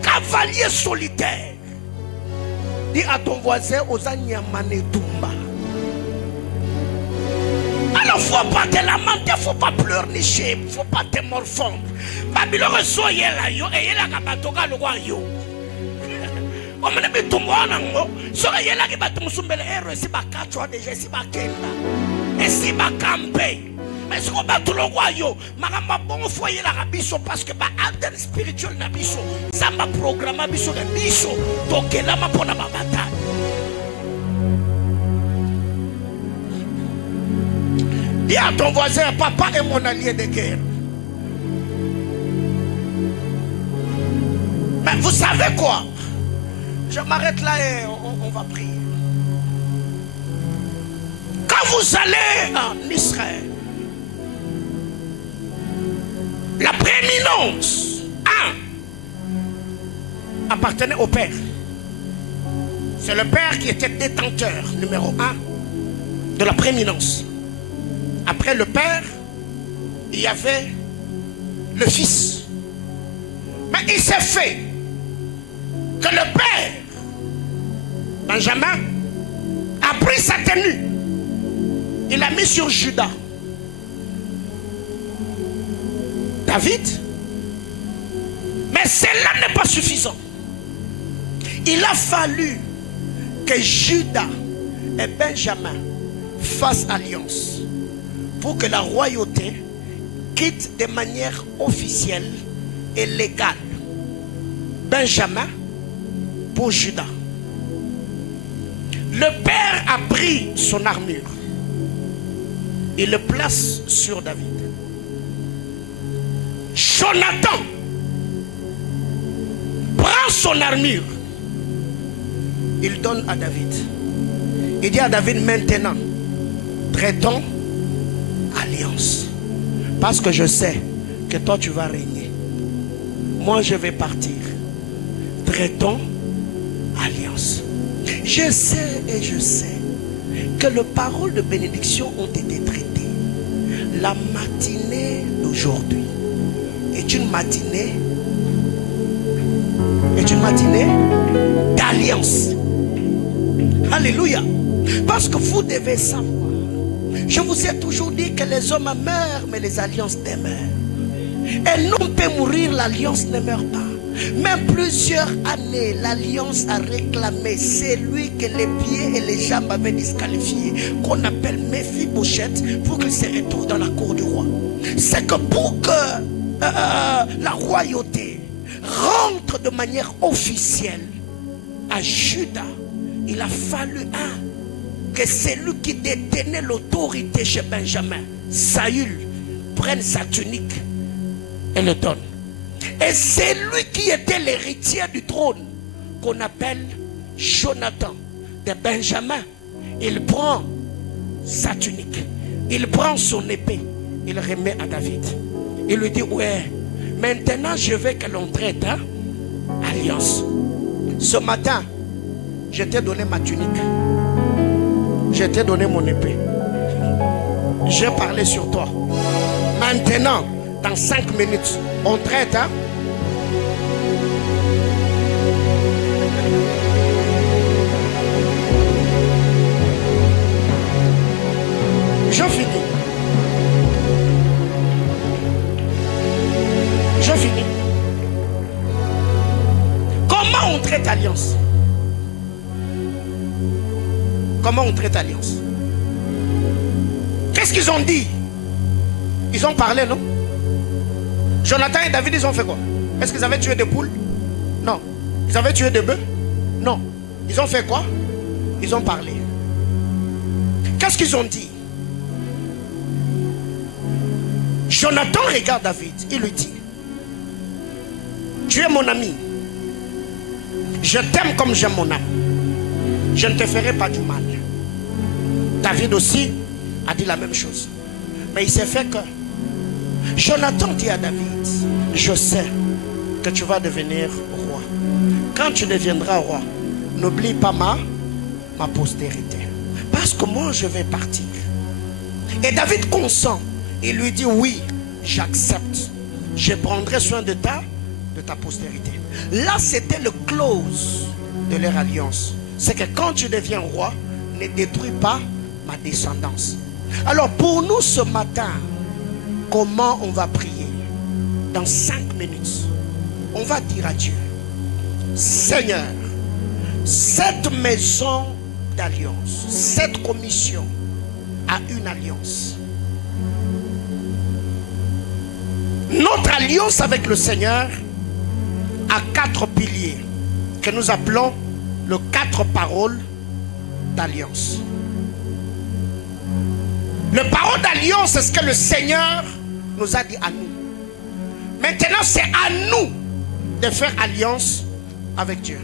Cavalier solitaire. Dis à ton voisin, Osanya Manetumba. Alors, il ne faut pas te lamenter, il ne faut pas pleurnicher, il ne faut pas te morfondre. Babylone soye la yo, et la kabatoga le roi yo. On m'a dit tout le monde, soye la kabatomusumbele, et si ba katwa déjà, si ba kenda, et si ba campé. Mais ce qu'on bat tout le roi yo, maramba bon foyer la rabiso parce que ba antenne spirituelle na biso, ça m'a programmé biso de biso, donc là ma pona ma bataille. Dis à ton voisin, papa est mon allié de guerre. Mais vous savez quoi? Je m'arrête là et on va prier. Quand vous allez en Israël, la prééminence appartenait au Père. C'est le Père qui était détenteur numéro 1 de la prééminence. Après le Père, il y avait le Fils. Mais il s'est fait que le Père, Benjamin, a pris sa tenue. Il a mis sur Judas. David. Mais cela n'est pas suffisant. Il a fallu que Judas et Benjamin fassent alliance pour que la royauté quitte de manière officielle et légale Benjamin pour Judas. Le père a pris son armure. Il le place sur David. Jonathan prend son armure. Il donne à David. Il dit à David, maintenant, traitons alliance. Parce que je sais que toi tu vas régner. Moi je vais partir. Traitons alliance. Je sais et je sais que les paroles de bénédiction ont été traitées. La matinée d'aujourd'hui est une matinée d'alliance. Alléluia. Parce que vous devez savoir, je vous ai toujours dit que les hommes meurent, mais les alliances demeurent. Et l'homme peut mourir, l'alliance ne meurt pas. Même plusieurs années, l'alliance a réclamé celui que les pieds et les jambes avaient disqualifié, qu'on appelle Méphibosheth, pour qu'il se retrouve dans la cour du roi. C'est que pour que la royauté rentre de manière officielle à Juda, il a fallu que celui qui détenait l'autorité chez Benjamin, Saül, prenne sa tunique et le donne. Et c'est lui qui était l'héritier du trône, qu'on appelle Jonathan de Benjamin. Il prend sa tunique, il prend son épée, il remet à David. Il lui dit, ouais, maintenant je veux que l'on traite alliance. Ce matin, je t'ai donné ma tunique, je t'ai donné mon épée, j'ai parlé sur toi. Maintenant, dans 5 minutes, on traite, hein? Je finis. Je finis. Comment on traite alliance? Comment on traite alliance? Qu'est-ce qu'ils ont dit? Ils ont parlé, non? Jonathan et David, ils ont fait quoi? Est-ce qu'ils avaient tué des poules? Non. Ils avaient tué des bœufs? Non. Ils ont fait quoi? Ils ont parlé. Qu'est-ce qu'ils ont dit? Jonathan regarde David. Il lui dit, tu es mon ami. Je t'aime comme j'aime mon âme. Je ne te ferai pas du mal. David aussi a dit la même chose. Mais il s'est fait que Jonathan dit à David, je sais que tu vas devenir roi. Quand tu deviendras roi, n'oublie pas ma postérité. Parce que moi je vais partir. Et David consent. Il lui dit, oui, j'accepte. Je prendrai soin de ta postérité. Là, c'était le clause de leur alliance. C'est que quand tu deviens roi, ne détruis pas ma descendance. Alors pour nous ce matin, comment on va prier? Dans 5 minutes, on va dire à Dieu, Seigneur, cette maison d'alliance, cette commission a une alliance. Notre alliance avec le Seigneur a 4 piliers que nous appelons les 4 paroles d'alliance. Le parole d'alliance, c'est ce que le Seigneur nous a dit à nous. Maintenant, c'est à nous de faire alliance avec Dieu.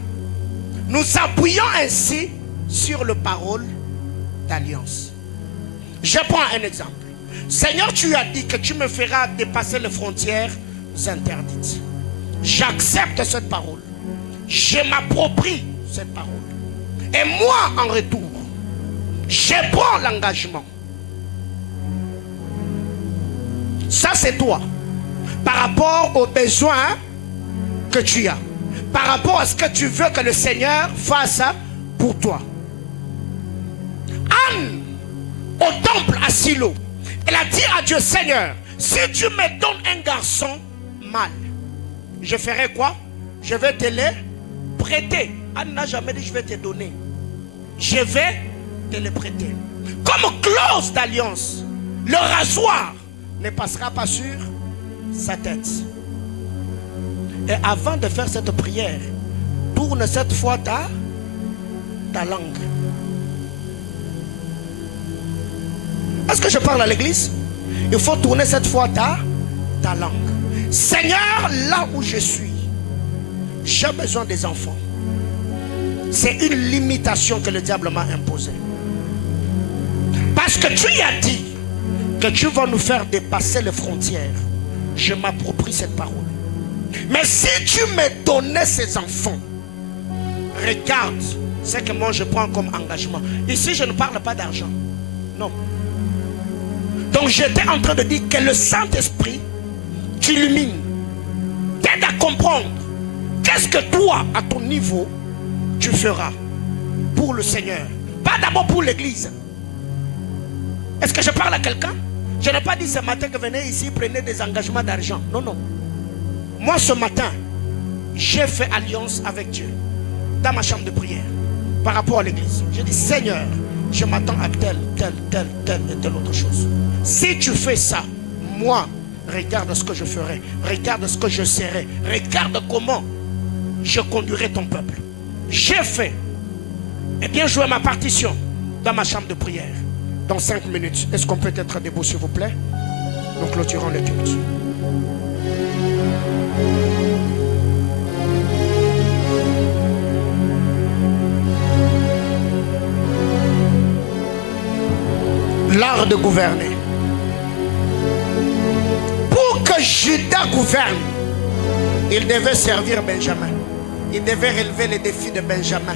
Nous appuyons ainsi sur le parole d'alliance. Je prends un exemple. Seigneur, tu as dit que tu me feras dépasser les frontières interdites. J'accepte cette parole. Je m'approprie cette parole. Et moi, en retour, je prends l'engagement. Ça, c'est toi. Par rapport aux besoins que tu as. Par rapport à ce que tu veux que le Seigneur fasse pour toi. Anne, au temple à Silo, elle a dit à Dieu, Seigneur, si tu me donnes un garçon mâle, je ferai quoi? Je vais te le prêter. Anne n'a jamais dit je vais te donner. Je vais te le prêter. Comme clause d'alliance, le rasoir ne passera pas sur sa tête. Et avant de faire cette prière, tourne cette fois ta langue. Est-ce que je parle à l'église? Il faut tourner cette fois ta langue. Seigneur, là où je suis, j'ai besoin des enfants. C'est une limitation que le diable m'a imposée. Parce que tu y as dit que tu vas nous faire dépasser les frontières. Je m'approprie cette parole. Mais si tu me donnais ces enfants, regarde ce que moi je prends comme engagement. Ici je ne parle pas d'argent. Non. Donc j'étais en train de dire que le Saint-Esprit t'illumine, t'aide à comprendre qu'est-ce que toi, à ton niveau, tu feras pour le Seigneur. Pas d'abord pour l'église. Est-ce que je parle à quelqu'un? Je n'ai pas dit ce matin que venez ici, prenez des engagements d'argent. Non, non. Moi ce matin, j'ai fait alliance avec Dieu dans ma chambre de prière par rapport à l'église. J'ai dit, Seigneur, je m'attends à telle et telle autre chose. Si tu fais ça, moi, regarde ce que je ferai, regarde ce que je serai, regarde comment je conduirai ton peuple. J'ai fait et bien joué ma partition dans ma chambre de prière. Dans 5 minutes, est-ce qu'on peut être debout s'il vous plaît? Nous clôturons le culte. L'art de gouverner. Pour que Judas gouverne, il devait servir Benjamin. Il devait relever les défis de Benjamin.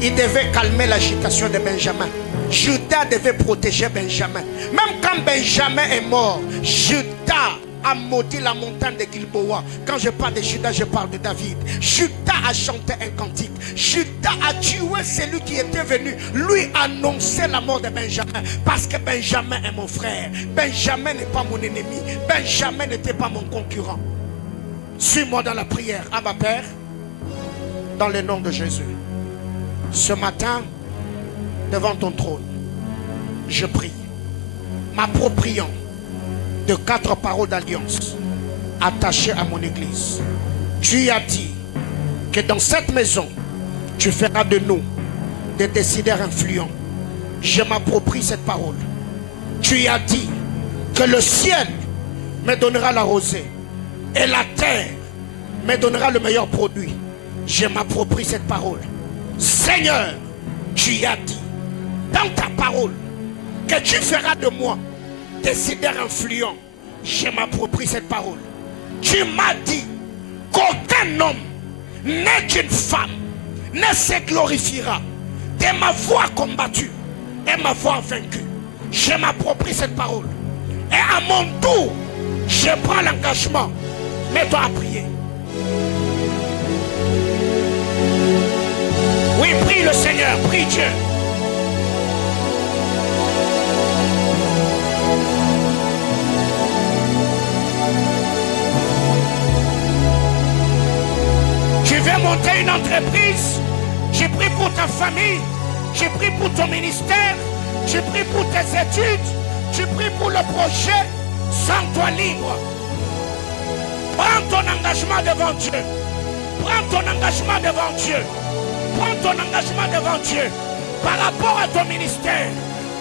Il devait calmer l'agitation de Benjamin. Judas devait protéger Benjamin. Même quand Benjamin est mort, Judas a maudit la montagne de Gilboa. Quand je parle de Judas, je parle de David. Judas a chanté un cantique. Judas a tué celui qui était venu lui annoncer la mort de Benjamin. Parce que Benjamin est mon frère. Benjamin n'est pas mon ennemi. Benjamin n'était pas mon concurrent. Suis-moi dans la prière. Abba Père, dans le nom de Jésus. Ce matin, devant ton trône, je prie, m'appropriant de 4 paroles d'alliance attachées à mon église. Tu as dit que dans cette maison, tu feras de nous des décideurs influents. Je m'approprie cette parole. Tu as dit que le ciel me donnera la rosée et la terre me donnera le meilleur produit. Je m'approprie cette parole. Seigneur, tu as dit dans ta parole que tu feras de moi décideur influent. Je m'approprie cette parole. Tu m'as dit qu'aucun homme né d'une femme ne se glorifiera de ma voix combattue et ma voix vaincue. Je m'approprie cette parole. Et à mon tour, je prends l'engagement. Mets-toi à prier. Oui, prie le Seigneur, prie Dieu. Tu veux monter une entreprise? J'ai pris pour ta famille, j'ai pris pour ton ministère, j'ai pris pour tes études, j'ai pris pour le projet. Sens-toi libre. Prends ton engagement devant Dieu. Prends ton engagement devant Dieu. Prends ton engagement devant Dieu. Par rapport à ton ministère,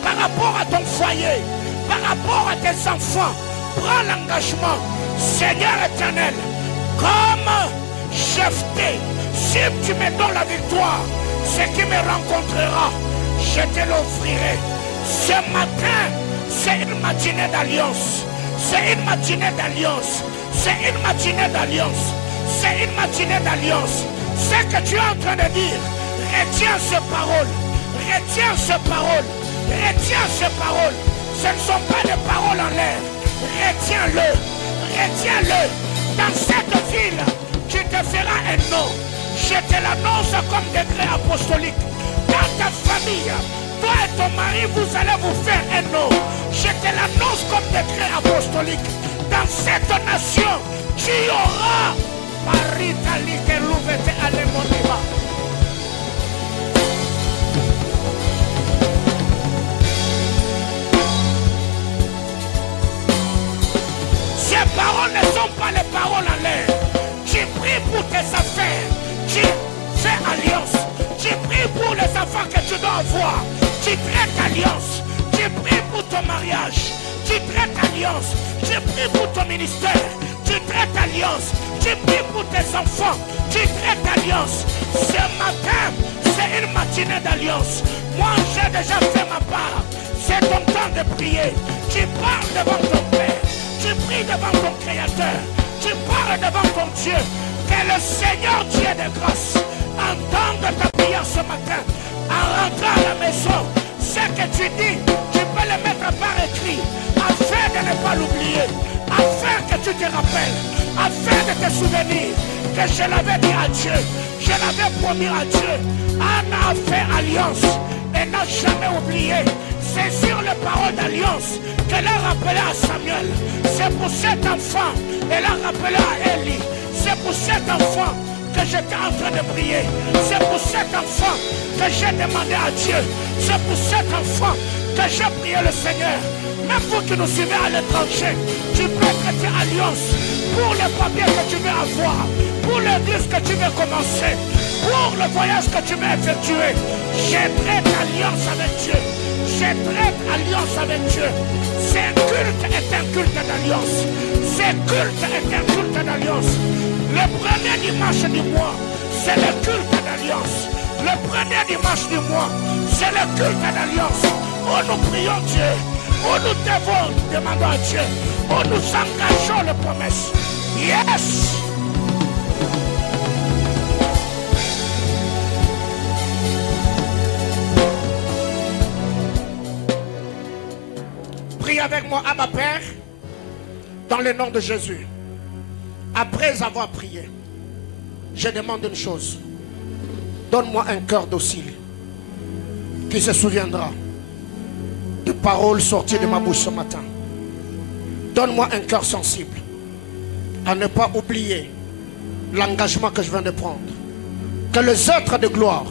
par rapport à ton foyer, par rapport à tes enfants. Prends l'engagement. Seigneur éternel, comme Jephthé, si tu me donnes la victoire, ce qui me rencontrera, je te l'offrirai. Ce matin, c'est une matinée d'alliance. C'est une matinée d'alliance. C'est une matinée d'alliance. C'est une matinée d'alliance. Ce que tu es en train de dire, retiens ces paroles. Retiens ces paroles. Retiens ces paroles. Ce ne sont pas des paroles en l'air. Retiens-le. Retiens-le. Dans cette ville, tu te feras un nom. Je te l'annonce comme décret apostolique. Dans ta famille, toi et ton mari, vous allez vous faire un nom. Je te l'annonce comme décret apostolique. Dans cette nation, tu auras Paritali que l'ouverte à l'émonima. Ces paroles ne sont pas les paroles en l'air. Tu pries pour tes affaires. Tu fais alliance. Tu pries pour les enfants que tu dois avoir. Tu traites alliance. Tu pries pour ton mariage. Tu traites alliance. Tu pries pour ton ministère. Tu traites alliance. Tu pries pour tes enfants. Tu traites alliance. Ce matin, c'est une matinée d'alliance. Moi, j'ai déjà fait ma part. C'est ton temps de prier. Tu parles devant ton Père. Tu pries devant ton Créateur. Tu parles devant ton Dieu. Que le Seigneur Dieu de grâce entende ta prière ce matin. En rentrant à la maison, ce que tu dis, tu peux le mettre par écrit afin de ne pas l'oublier. Afin que tu te rappelles. Afin de te souvenir que je l'avais dit à Dieu. Je l'avais promis à Dieu. Anna a fait alliance et n'a jamais oublié. C'est sur les paroles d'alliance qu'elle a rappelé à Samuel. C'est pour cet enfant, elle a rappelé à Élie. C'est pour cet enfant que j'étais en train de prier. C'est pour cet enfant que j'ai demandé à Dieu. C'est pour cet enfant que j'ai prié le Seigneur. Même vous qui nous suivez à l'étranger, tu peux traiter alliance pour le papier que tu veux avoir, pour l'église que tu veux commencer, pour le voyage que tu veux effectuer. Je traite alliance avec Dieu. Je traite alliance avec Dieu. Ce culte est un culte d'alliance. Ce culte est un culte d'alliance. Le premier dimanche du mois, c'est le culte d'alliance. Le premier dimanche du mois, c'est le culte d'alliance. Où nous prions Dieu, où nous devons demander à Dieu, où nous engageons les promesses. Yes! Prie avec moi, Abba Père, dans le nom de Jésus. Après avoir prié, je demande une chose. Donne-moi un cœur docile qui se souviendra des paroles sorties de ma bouche ce matin. Donne-moi un cœur sensible à ne pas oublier l'engagement que je viens de prendre. Que les êtres de gloire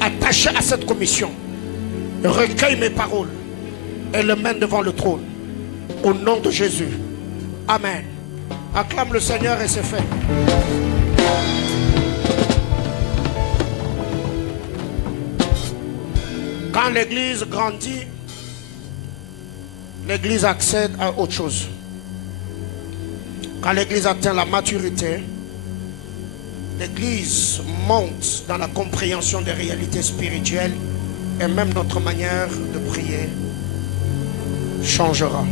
attachés à cette commission recueillent mes paroles et les mènent devant le trône. Au nom de Jésus. Amen. Acclame le Seigneur et c'est fait. Quand l'église grandit, l'église accède à autre chose. Quand l'église atteint la maturité, l'église monte dans la compréhension des réalités spirituelles et même notre manière de prier changera.